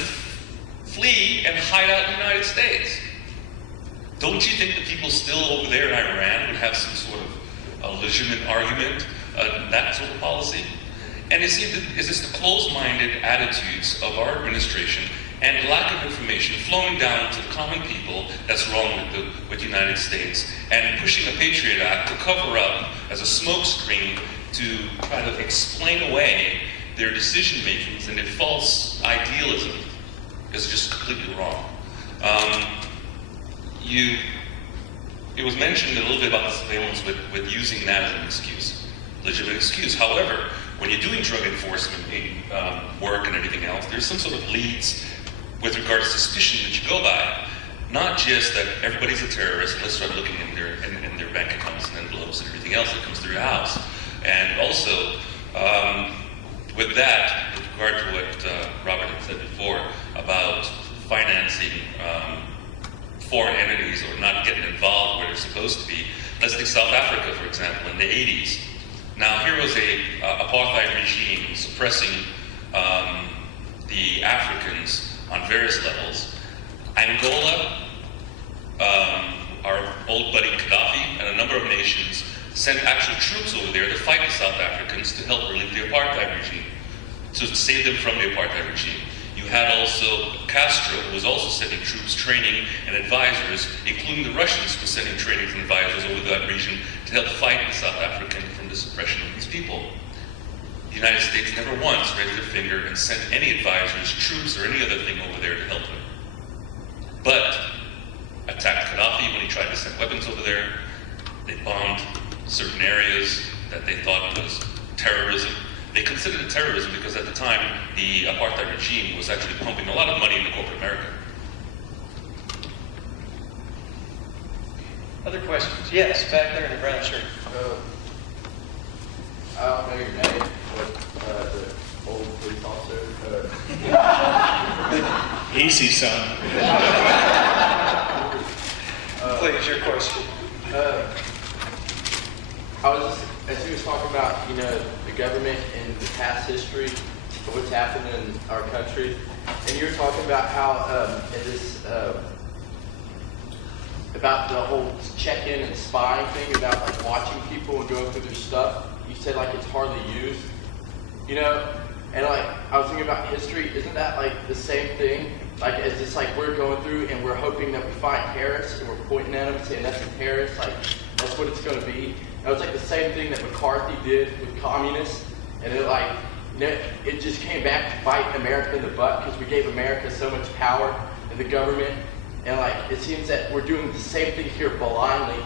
flee and hide out in the United States. Don't you think the people still over there in Iran would have some sort of a legitimate argument, that sort of policy? And you see, is this the closed-minded attitudes of our administration and lack of information flowing down to the common people that's wrong with the United States, and pushing a Patriot Act to cover up as a smokescreen to try to explain away their decision makings and their false idealism is just completely wrong. it was mentioned a little bit about the surveillance with using that as an excuse, legitimate excuse. However, when you're doing drug enforcement work and everything else, there's some sort of leads with regards to suspicion that you go by. Not just that everybody's a terrorist, and let's start looking in their bank accounts and envelopes and everything else that comes through your house. And also, with that, with regard to what Robert had said before about financing foreign entities or not getting involved where they're supposed to be. Let's take South Africa, for example, in the 80s. Now, here was a apartheid regime suppressing the Africans on various levels. Angola, our old buddy Gaddafi, and a number of nations sent actual troops over there to fight the South Africans to help relieve the apartheid regime, to save them from the apartheid regime. You had also Castro, who was also sending troops, training, and advisors, including the Russians were sending trainings and advisors over that region to help fight the South Africans from the suppression of these people. The United States never once raised their finger and sent any advisors, troops, or any other thing over there to help them. But attacked Gaddafi when he tried to send weapons over there. They bombed certain areas that they thought was terrorism. They considered it terrorism because at the time, the apartheid regime was actually pumping a lot of money into corporate America. Other questions? Yes, back there in the brown shirt. I don't know your name, but the old police officer. Easy, son. Please, your question. I was just, as you was talking about, the government and the past history of what's happened in our country, and you were talking about how about the whole check-in and spying thing, about like watching people and going through their stuff. You said like it's hardly used, and like I was thinking about history. Isn't that like the same thing? Like it's just like we're going through and we're hoping that we find terrorists and we're pointing at them saying that's a terrorist, like that's what it's going to be. It was like the same thing that McCarthy did with communists, and it just came back to bite America in the butt because we gave America so much power in the government, and like it seems that we're doing the same thing here blindly,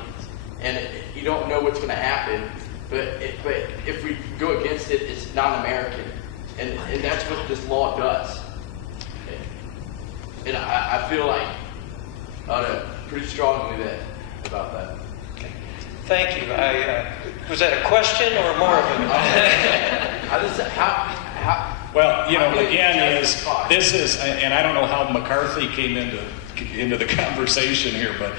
and you don't know what's going to happen, but if we go against it, it's non-American, and that's what this law does. And I feel like pretty strongly about that. Thank you. Was that a question or more of a... Well, again, this is, and I don't know how McCarthy came into the conversation here, but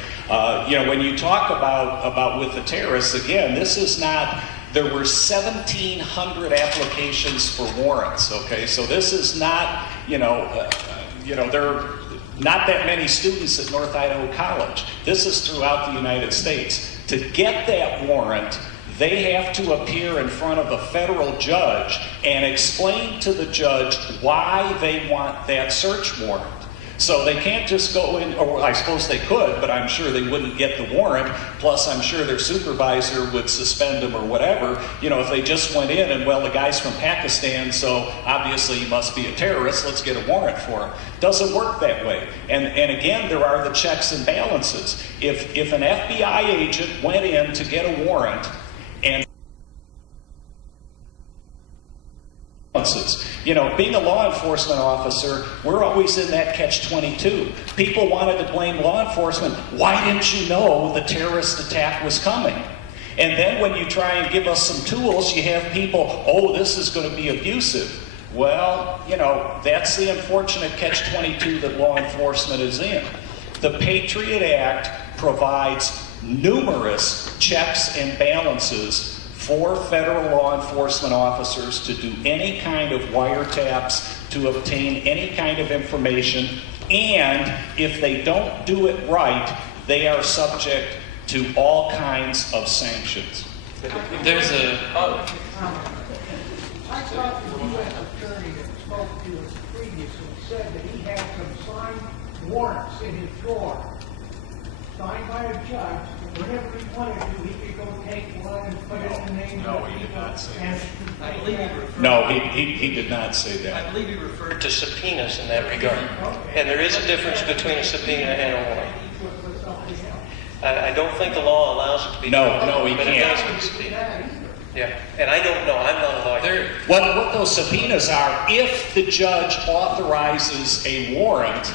when you talk about with the terrorists, again, this is not. There were 1,700 applications for warrants. Okay, so this is not, there are not that many students at North Idaho College. This is throughout the United States. To get that warrant, they have to appear in front of a federal judge and explain to the judge why they want that search warrant. So they can't just go in, or I suppose they could, but I'm sure they wouldn't get the warrant. Plus, I'm sure their supervisor would suspend them or whatever, if they just went in and, well, the guy's from Pakistan, so obviously he must be a terrorist, let's get a warrant for him. Doesn't work that way. And again, there are the checks and balances. If an FBI agent went in to get a warrant and being a law enforcement officer, we're always in that catch-22. People wanted to blame law enforcement. Why didn't you know the terrorist attack was coming? And then when you try and give us some tools, you have people, this is going to be abusive. Well, that's the unfortunate catch-22 that law enforcement is in. The Patriot Act provides numerous checks and balances for federal law enforcement officers to do any kind of wiretaps, to obtain any kind of information, and if they don't do it right, they are subject to all kinds of sanctions. There's a... I thought the U.S. attorney that spoke to us previously said that he had some signed warrants in his drawer, signed by a judge. Whenever he wanted to, he could go take one and put it in the name of the people. I believe he referred... No, he did not say that. I believe he referred to subpoenas in that regard. And there is a difference between a subpoena and a warrant. I don't think the law allows it to be. No, he but it can't. does with subpoena. Yeah, and I don't know, I'm not a lawyer. What those subpoenas are, if the judge authorizes a warrant,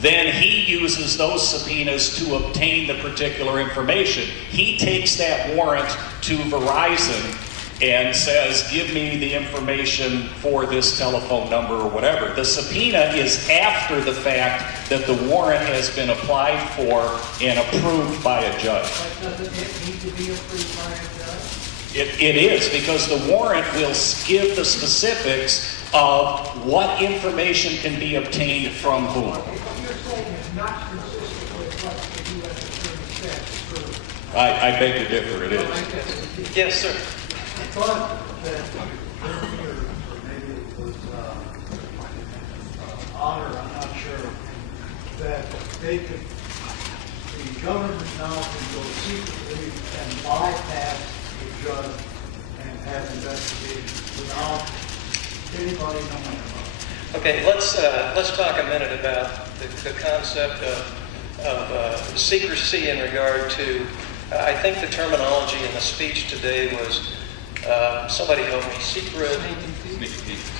then he uses those subpoenas to obtain the particular information. He takes that warrant to Verizon and says, give me the information for this telephone number or whatever. The subpoena is after the fact that the warrant has been applied for and approved by a judge. But doesn't it need to be approved by a judge? It is, because the warrant will give the specifics of what information can be obtained from whom. What you're saying is not consistent with what the U.S. Attorney said is true. I beg to differ, it is. Yes, sir. I thought that earlier, or maybe it was Otter, I'm not sure, that they could, the government now can go secretly and bypass the judge and have investigations without anybody knowing about it. Okay, let's talk a minute about the concept of secrecy in regard to, I think the terminology in the speech today was, somebody help me, secret.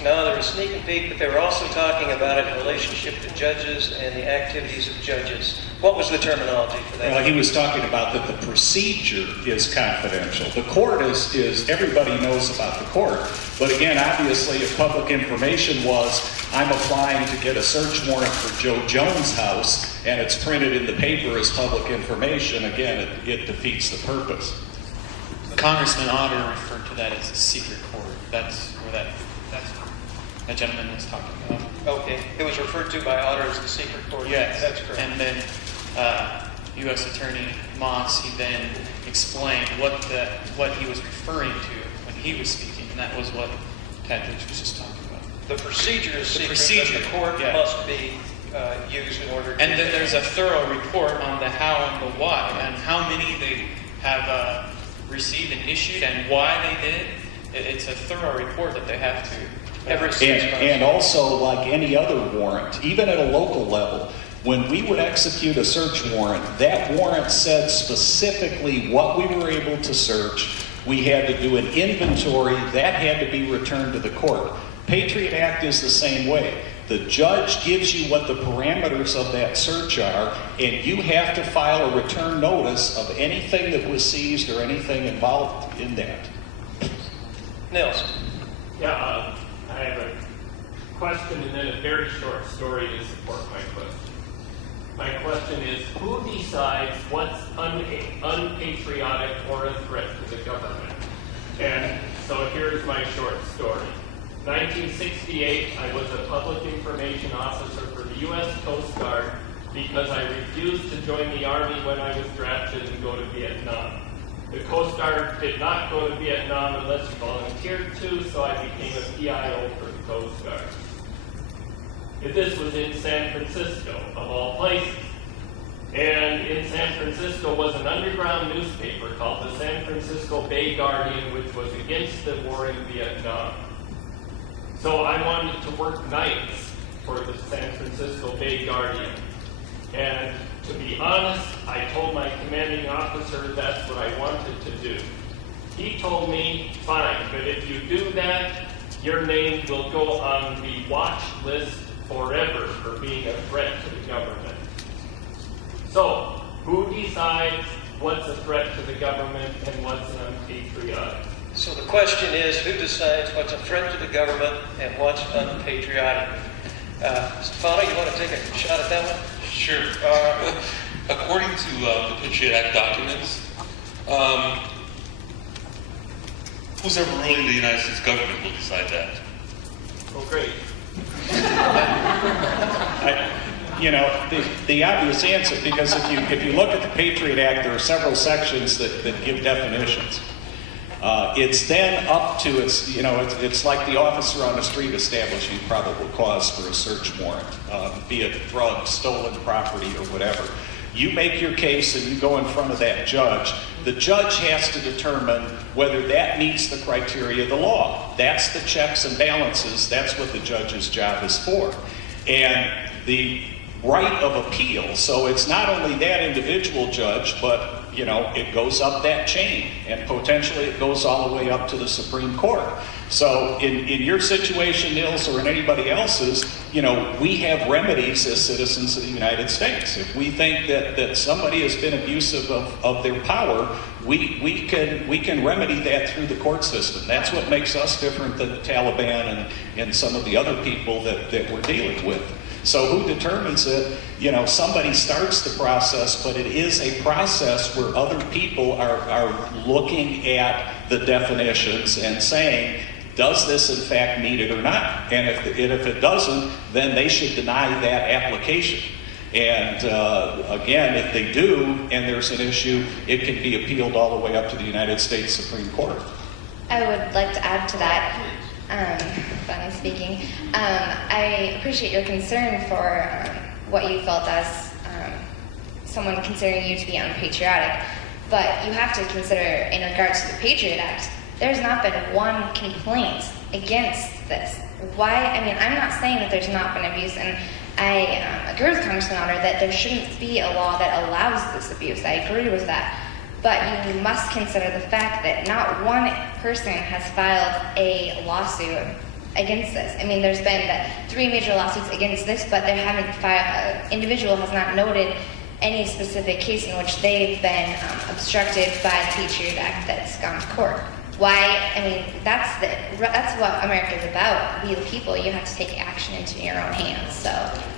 No, there was sneak and peek, but they were also talking about it in relationship to judges and the activities of judges. What was the terminology for that? Well, he was talking about that the procedure is confidential. The court is everybody knows about the court. But again, obviously, if public information was, I'm applying to get a search warrant for Joe Jones' house, and it's printed in the paper as public information, again, it defeats the purpose. Congressman Otter referred to that as a secret court. That's where that gentleman was talking about. Okay, it was referred to by Otter as the secret court. Yes, That's correct. And then U.S. Attorney Moss, he then explained what he was referring to when he was speaking, and that was what Tadridge was just talking about. The procedure is secret, procedure, but the court yeah. must be used in order to... And then there's a thorough report on the how and the what, and how many they have received and issued, and why they did. It's a thorough report that they have to... And also, like any other warrant, even at a local level, when we would execute a search warrant, that warrant said specifically what we were able to search. We had to do an inventory. That had to be returned to the court. Patriot Act is the same way. The judge gives you what the parameters of that search are, and you have to file a return notice of anything that was seized or anything involved in that. Nils. Yeah, I have a question and then a very short story to support my question. My question is, who decides what's unpatriotic or a threat to the government? And so here's my short story. 1968, I was a public information officer for the U.S. Coast Guard because I refused to join the Army when I was drafted and go to Vietnam. The Coast Guard did not go to Vietnam unless you volunteered to, so I became a PIO for the Coast Guard. This was in San Francisco, of all places. And in San Francisco was an underground newspaper called the San Francisco Bay Guardian, which was against the war in Vietnam. So I wanted to work nights for the San Francisco Bay Guardian. And to be honest, I told my commanding officer that's what I wanted to do. He told me, fine, but if you do that, your name will go on the watch list forever for being a threat to the government. So, who decides what's a threat to the government and what's unpatriotic? So the question is, who decides what's a threat to the government and what's unpatriotic? Stefano, you want to take a shot at that one? Sure. According to the Patriot Act documents, who's ever ruling the United States government will decide that. Oh, great. The obvious answer, because if you look at the Patriot Act, there are several sections that give definitions. It's then up to it's like the officer on the street establishing probable cause for a search warrant, be it drugs, stolen property, or whatever. You make your case and you go in front of that judge. The judge has to determine whether that meets the criteria of the law. That's the checks and balances. That's what the judge's job is for. And the right of appeal. So it's not only that individual judge, but it goes up that chain, and potentially it goes all the way up to the Supreme Court. So in your situation, Nils, or in anybody else's, we have remedies as citizens of the United States. If we think that somebody has been abusive of their power, we can remedy that through the court system. That's what makes us different than the Taliban and some of the other people that we're dealing with. So who determines it? Somebody starts the process, but it is a process where other people are looking at the definitions and saying, does this in fact meet it or not? And if it doesn't, then they should deny that application. And again, if they do, and there's an issue, it can be appealed all the way up to the United States Supreme Court. I would like to add to that, finally speaking. I appreciate your concern for what you felt as someone considering you to be unpatriotic, but you have to consider, in regards to the Patriot Act, there's not been one complaint against this. Why? I mean, I'm not saying that there's not been abuse, and I agree with Congressman Otter that there shouldn't be a law that allows this abuse. I agree with that. But you must consider the fact that not one person has filed a lawsuit against this. I mean, there's been 3 major lawsuits against this, but they haven't filed, individual has not noted any specific case in which they've been obstructed by the Patriot Act that's gone to court. Why? I mean, that's what America's about. We the people, you have to take action into your own hands. So.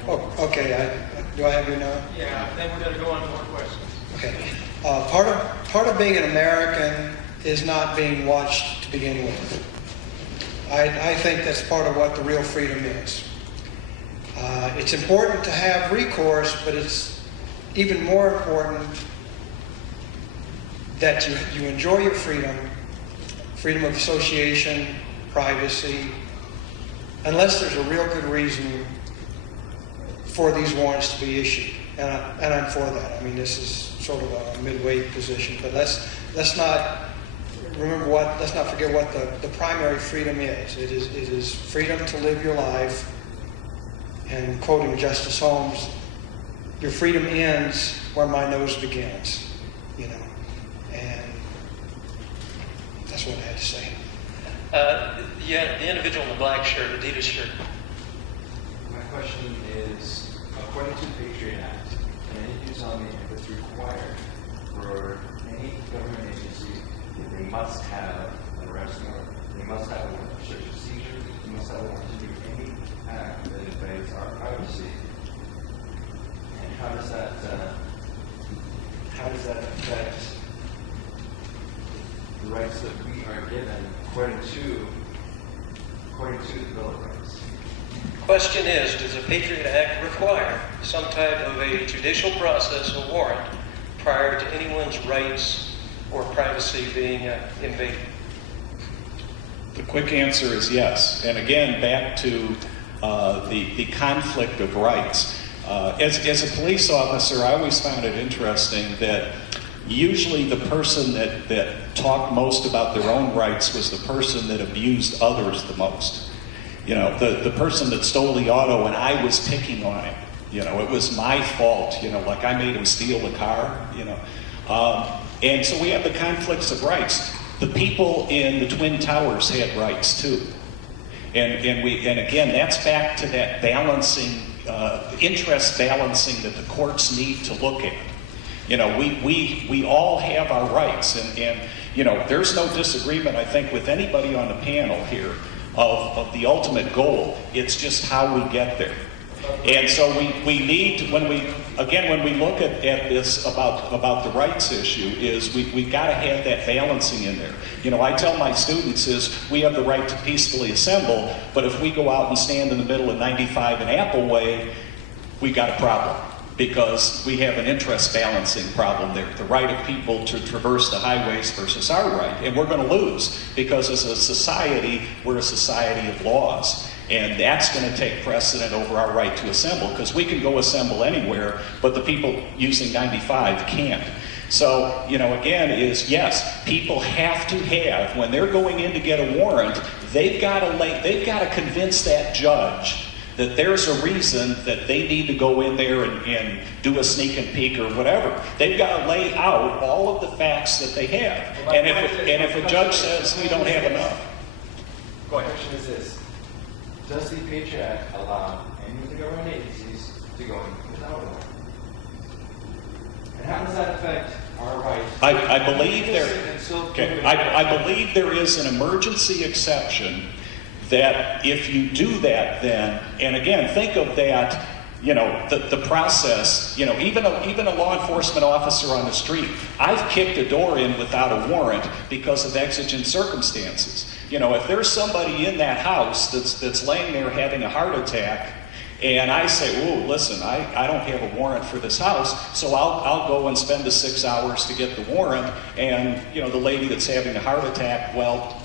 Oh, okay. Do I have your note? Yeah, then we're going to go on to more questions. Okay. Part of being an American is not being watched to begin with. I think that's part of what the real freedom is. It's important to have recourse, but it's even more important that you enjoy your freedom of association, privacy, unless there's a real good reason for these warrants to be issued. And I'm for that. I mean, this is sort of a midway position, but let's not forget what the primary freedom is. It is freedom to live your life. And quoting Justice Holmes, your freedom ends where my nose begins. And that's what I had to say. The individual in the black shirt, Adidas shirt. My question is, according to the Patriot Act, can you tell me if it's required for any government agency that they must have an arrest warrant, they must have a warrant to search a seizure, they must have a warrant to do any act that invades our privacy? And how does that affect the rights that we are given according to the Bill of Rights? Question is, does the Patriot Act require some type of a judicial process or warrant prior to anyone's rights or privacy being invaded? The quick answer is yes. And again, back to the conflict of rights. As a police officer, I always found it interesting that usually the person that talked most about their own rights was the person that abused others the most. The person that stole the auto and I was picking on him. It was my fault, like I made him steal the car, and so we have the conflicts of rights. The people in the Twin Towers had rights too. And again, that's back to that balancing, interest balancing that the courts need to look at. We all have our rights, and there's no disagreement, I think, with anybody on the panel here of the ultimate goal. It's just how we get there. And so we need, when we look at this about the rights issue, is we got to have that balancing in there. I tell my students is we have the right to peacefully assemble, but if we go out and stand in the middle of 95 and Appleway, we got a problem, because we have an interest balancing problem there. The right of people to traverse the highways versus our right. And we're going to lose, because as a society, we're a society of laws. And that's going to take precedent over our right to assemble, because we can go assemble anywhere, but the people using 95 can't. So, again, yes, people have to have, when they're going in to get a warrant, they've got to convince that judge that there's a reason that they need to go in there and do a sneak and peek or whatever. They've got to lay out all of the facts that they have. And if a judge says we don't have enough. My question is this: does the Patriot Act allow any of the government agencies to go in without a warrant? And how does that affect our rights? I believe I believe there is an emergency exception that if you do that, then, and again, think of that, the process, even a law enforcement officer on the street. I've kicked a door in without a warrant because of exigent circumstances. If there's somebody in that house that's laying there having a heart attack, and I say, "Oh, listen, I don't have a warrant for this house, so I'll go and spend the 6 hours to get the warrant." And the lady that's having a heart attack, well,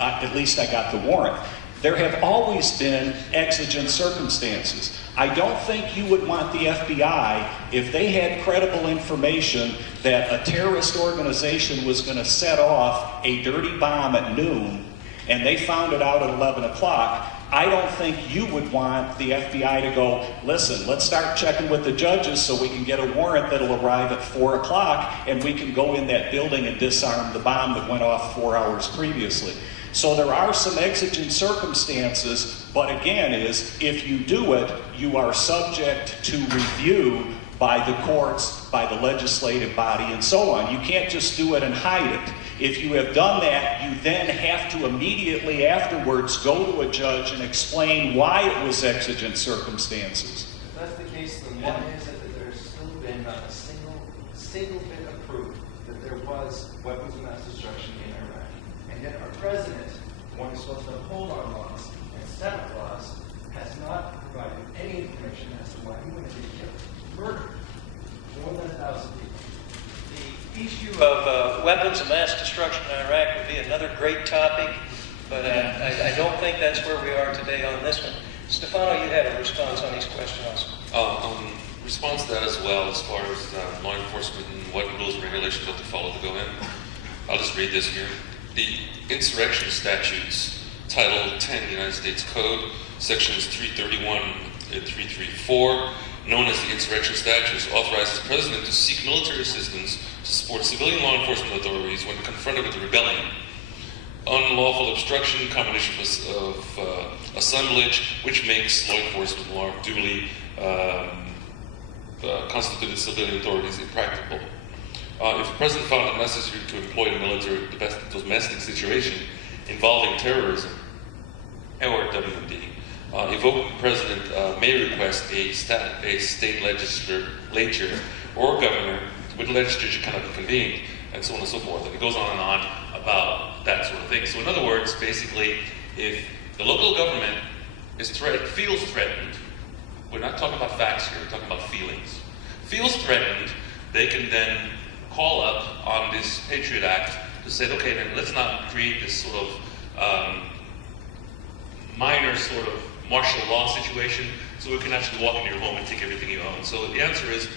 at least I got the warrant. There have always been exigent circumstances. I don't think you would want the FBI, if they had credible information that a terrorist organization was going to set off a dirty bomb at noon, and they found it out at 11 o'clock, I don't think you would want the FBI to go, "Listen, let's start checking with the judges so we can get a warrant that'll arrive at 4 o'clock and we can go in that building and disarm the bomb that went off 4 hours previously." So there are some exigent circumstances, but again if you do it, you are subject to review by the courts, by the legislative body, and so on. You can't just do it and hide it. If you have done that, you then have to immediately afterwards go to a judge and explain why it was exigent circumstances. If that's the case, then why is it that there's still been not a single bit of proof that there was weapons of mass destruction in Iraq? And yet our president, the one who's supposed to uphold our laws and set up laws, has not provided any information as to why he went to kill, murdered more than 1,000 people. The issue of weapons of mass destruction in Iraq would be another great topic, but I don't think that's where we are today on this one. Stefano, you had a response on these questions. Response to that as well, as far as law enforcement and what rules and regulations have to follow to go in. I'll just read this here. The insurrection statutes, Title 10 United States Code, Sections 331 and 334, known as the insurrection statutes, authorizes the president to seek military assistance to support civilian law enforcement authorities when confronted with a rebellion, unlawful obstruction, combination of assemblage, which makes law enforcement duly constituted civilian authorities impracticable. If the president found it necessary to employ the military domestic situation involving terrorism or WMD, evoking president may request a state legislature or governor with the legislature cannot be convened, and so on and so forth. And it goes on about that sort of thing. So in other words, basically, if the local government feels threatened, we're not talking about facts here, we're talking about feelings. Feels threatened, they can then call up on this Patriot Act to say, okay, then let's not create this sort of minor sort of martial law situation, so we can actually walk into your home and take everything you own. So the answer is,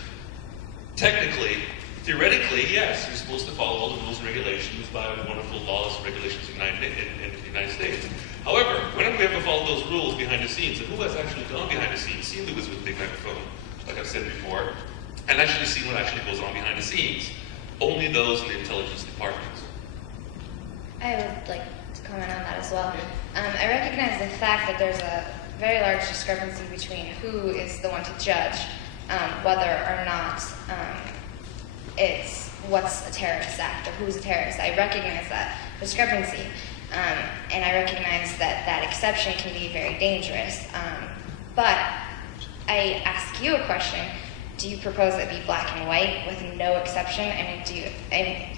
technically, theoretically, yes, you're supposed to follow all the rules and regulations by wonderful laws and regulations in the United States. However, whenever we ever follow those rules behind the scenes, and who has actually gone behind the scenes, seen Lewis with a big microphone, like I've said before, and actually seen what actually goes on behind the scenes? Only those in the intelligence departments. I would like to comment on that as well. I recognize the fact that there's a very large discrepancy between who is the one to judge whether or not it's what's a terrorist act or who's a terrorist. I recognize that discrepancy, and I recognize that that exception can be very dangerous. But I ask you a question. Do you propose it be black and white with no exception?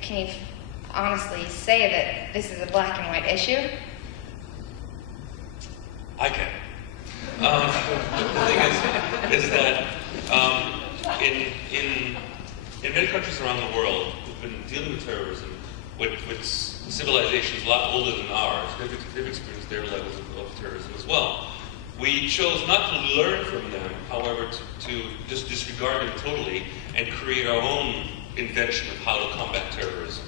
Can you honestly say that this is a black and white issue? I can. The thing is that in many countries around the world who've been dealing with terrorism, with civilizations a lot older than ours, they've experienced their levels of terrorism as well. We chose not to learn from them, however, to just disregard them totally and create our own invention of how to combat terrorism.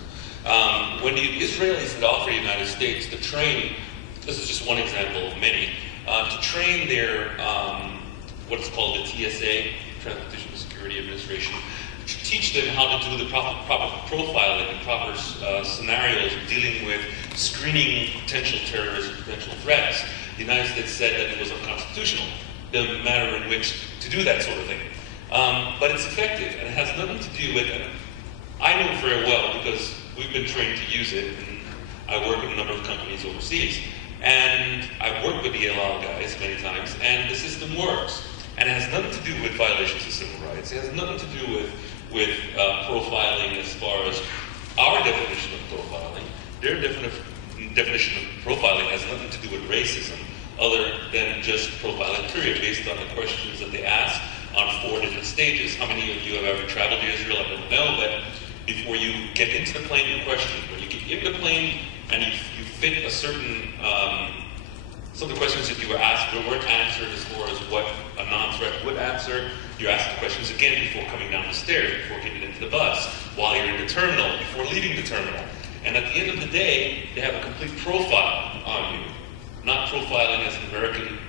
When the Israelis had offered the United States to train, this is just one example of many, to train their, what is called the TSA, Transportation Security Administration, to teach them how to do the proper profiling and proper scenarios of dealing with screening potential terrorists and potential threats. The United States said that it was unconstitutional, the manner in which to do that sort of thing. But it's effective, and it has nothing to do with, and I know very well because we've been trained to use it, and I work with a number of companies overseas. And I've worked with the ELL guys many times, and the system works. And it has nothing to do with violations of civil rights. It has nothing to do with profiling as far as our definition of profiling. Their definition of profiling has nothing to do with racism, other than just profiling, period, based on the questions that they ask on 4 different stages. How many of you have ever traveled to Israel? I don't know, but before you get into the plane, you're questioned. When you get in the plane and you fit a certain, some of the questions that you were asked weren't answered as far as what a non-threat would answer. You ask the questions again before coming down the stairs, before getting into the bus, while you're in the terminal, before leaving the terminal. And at the end of the day, they have a complete profile on you. Not profiling as an American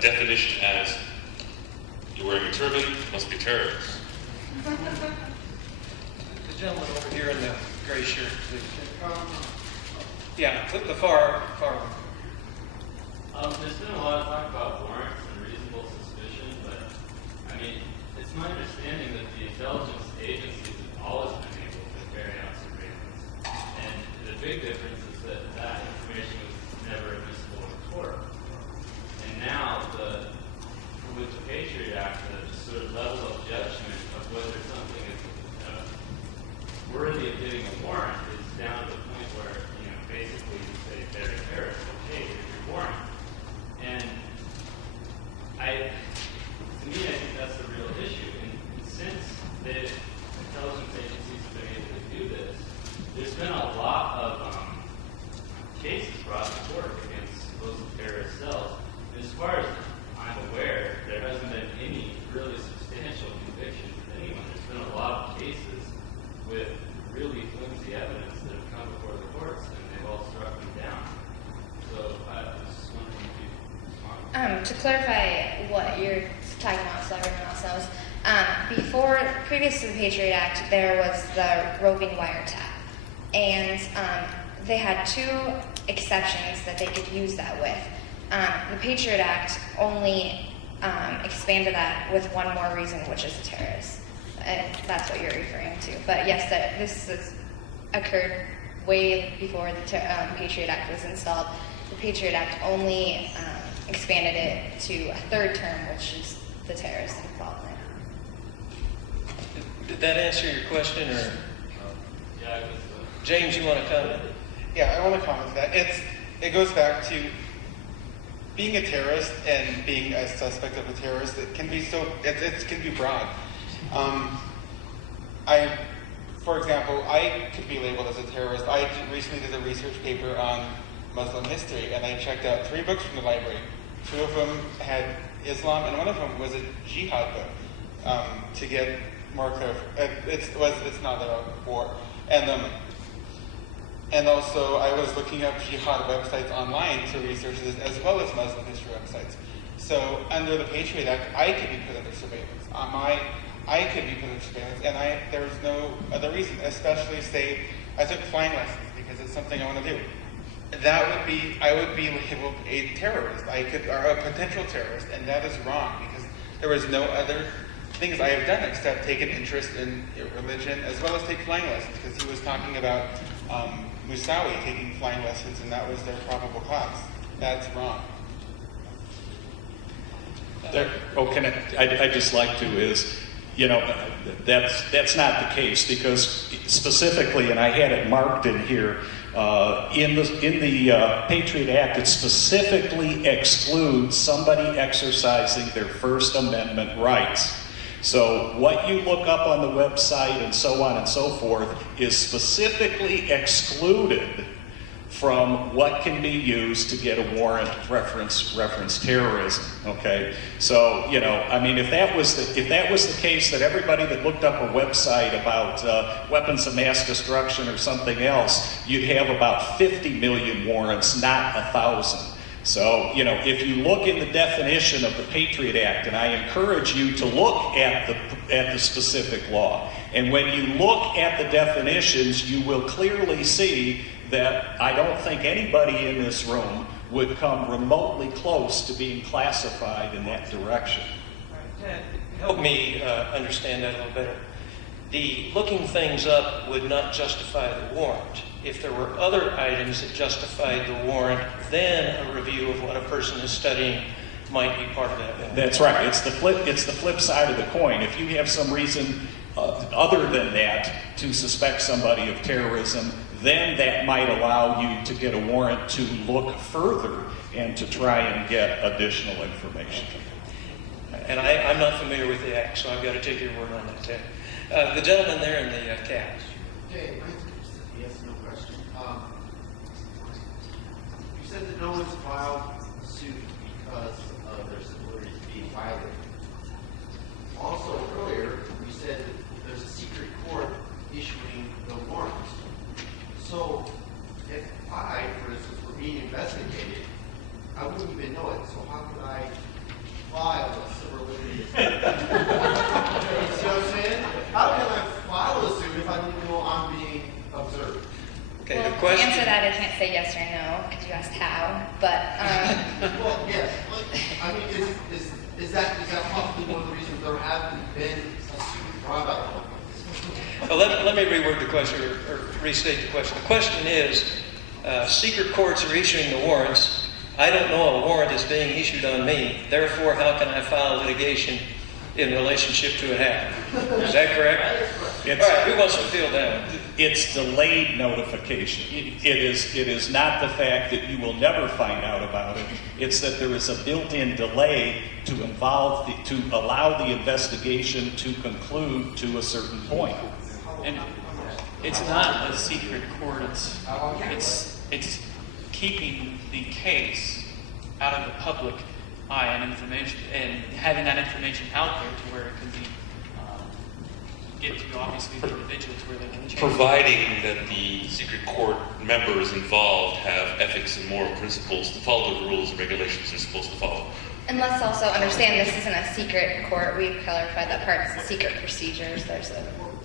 definition as you're wearing a turban, must be terrorist. The gentleman over here in the gray shirt, please. Yeah, the far one. There's been a lot of talk about warrants and reasonable suspicion, but I mean, it's my understanding that the intelligence agencies have always been able to carry out surveillance. And the big difference is that that information was never admissible in court. And now, with the Patriot Act, the sort of level of judgment of whether something is worthy of getting a warrant is down to the point where, basically you say they're a terrorist, okay, here's your warrant. And to me, I think that's the real issue. And since the intelligence agencies have been able to do this, there's been a lot of cases brought to court against those terrorist cells. And as far as I'm aware, there hasn't been any really substantial convictions of anyone. There's been a lot of cases with really flimsy evidence that have come before the courts, and they've all struck them down. So I was just wondering if you respond. To clarify what you're talking about, so everyone else knows, previous to the Patriot Act, there was the roving wiretap, and they had 2 exceptions that they could use that with. The Patriot Act only expanded that with one more reason, which is a terrorist. And that's what you're referring to. But yes, this has occurred way before the Patriot Act was installed. The Patriot Act only expanded it to a 3rd term, which is the terrorist involvement. Did that answer your question, or? Yeah, I guess so. James, you want to comment? Yeah, I want to comment to that. It goes back to being a terrorist and being a suspect of a terrorist. It can be it can be broad. For example, I could be labeled as a terrorist. I recently did a research paper on Muslim history, and I checked out 3 books from the library. 2 of them had Islam, and one of them was a jihad book. To get more clear, it's not about war. And also, I was looking up jihad websites online to research this, as well as Muslim history websites. So, under the Patriot Act, I could be put under surveillance. I could be put under surveillance, and there's no other reason. Especially, say, I took flying lessons because it's something I want to do. I would be labeled a terrorist. Or a potential terrorist, and that is wrong because there was no other things I have done except take an interest in religion, as well as take flying lessons, because he was talking about Musawi taking flying lessons, and that was their probable cause. That's wrong. I'd just like to is, that's not the case, because specifically, and I had it marked in here, in the Patriot Act, it specifically excludes somebody exercising their First Amendment rights. So what you look up on the website and so on and so forth is specifically excluded from what can be used to get a warrant reference terrorism. Okay, so I mean, if that was the case, that everybody that looked up a website about weapons of mass destruction or something else, you'd have about 50 million warrants, not 1,000. So, if you look in the definition of the Patriot Act, and I encourage you to look at the specific law, and when you look at the definitions, you will clearly see that I don't think anybody in this room would come remotely close to being classified in that direction. Ted, help me understand that a little better. The looking things up would not justify the warrant. If there were other items that justified the warrant, then a review of what a person is studying might be part of that warrant. That's right. It's the flip side of the coin. If you have some reason other than that to suspect somebody of terrorism, then that might allow you to get a warrant to look further and to try and get additional information. And I'm not familiar with the Act, so I've got to take your word on that, Ted. The gentleman there in the cap. Okay, yes, no question. You said that no one's filed a suit because of their civil liberties being violated. Also, earlier, you said that there's a secret court issuing the warrant. So, if I, for instance, were being investigated, I wouldn't even know it. So how could I file a civil liberties? You see what I'm saying? How can I file a suit if I don't even know I'm being observed? Okay, Well, the question. to answer that, I can't say yes or no because you asked how. But Well, yes. I mean, is that possibly one of the reasons there hasn't been a suit brought up? Well, let me reword the question or restate the question. The question is, secret courts are issuing the warrants. I don't know a warrant is being issued on me. Therefore, how can I file litigation in relationship to it happening? Is that correct? All right, who wants to field that one? It's delayed notification. It is not the fact that you will never find out about it. It's that there is a built-in delay to allow the investigation to conclude to a certain point. And it's not a secret court. It's keeping the case out of the public eye and information, and having that information out there to where it can be get to obviously the individuals where they can change. Providing that the secret court members involved have ethics and moral principles to follow the rules and regulations they're supposed to follow. and let's also understand this isn't a secret court. We've clarified that part. It's the secret procedures.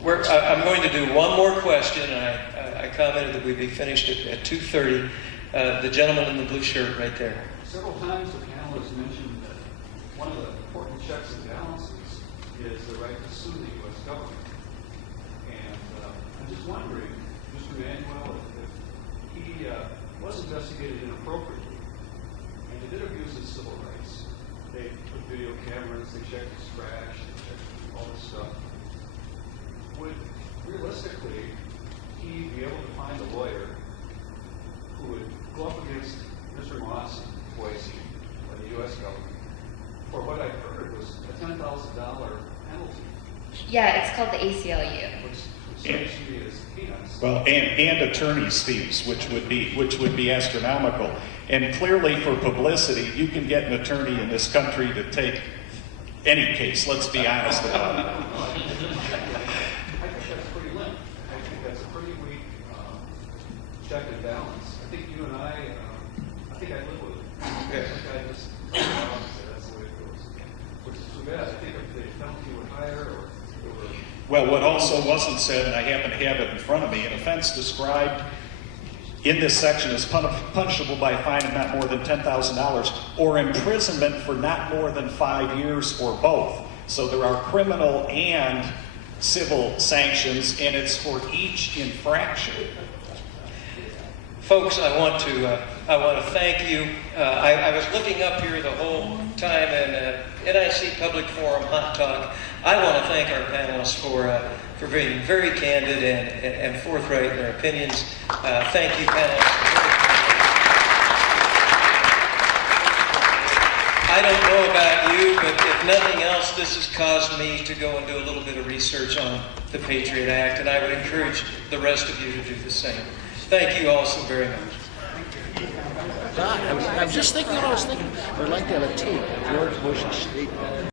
I'm going to do one more question. I commented that we'd be finished at 2:30. The gentleman in the blue shirt right there. Several times the panel has mentioned that one of the important checks and balances is the right to sue the U.S. government. And I'm just wondering, Mr. Manuel, if he was investigated inappropriately and he did abuse his civil rights. They put video cameras, they checked his trash, they checked all this stuff. Would realistically he be able to find a lawyer who would go up against Mr. Moss and Boise by the U.S. government for what I heard was a $10,000 penalty? Yeah, it's called the ACLU. Which strikes me as peanuts. Well, and attorney's fees, which would be astronomical. And clearly, for publicity, you can get an attorney in this country to take any case. Let's be honest about it. I think that's pretty limp. I think that's a pretty weak check and balance. I think you and I think I live with it. I think I just that's the way it goes. Which is too bad. I think if the penalty were higher or it were... Well, what also wasn't said, and I happen to have it in front of me, an offense described in this section is punishable by a fine of not more than $10,000 or imprisonment for not more than 5 years or both. So there are criminal and civil sanctions, and it's for each infraction. Folks, I want to thank you. I was looking up here the whole time, and NIC Public Forum Hot Talk. I want to thank our panelists for being very candid and forthright in their opinions. Thank you, panelists. I don't know about you, but if nothing else, this has caused me to go and do a little bit of research on the Patriot Act, and I would encourage the rest of you to do the same. Thank you all so very much. God, I was just thinking what I was thinking. I'd like to have a tape of George Bush's statement.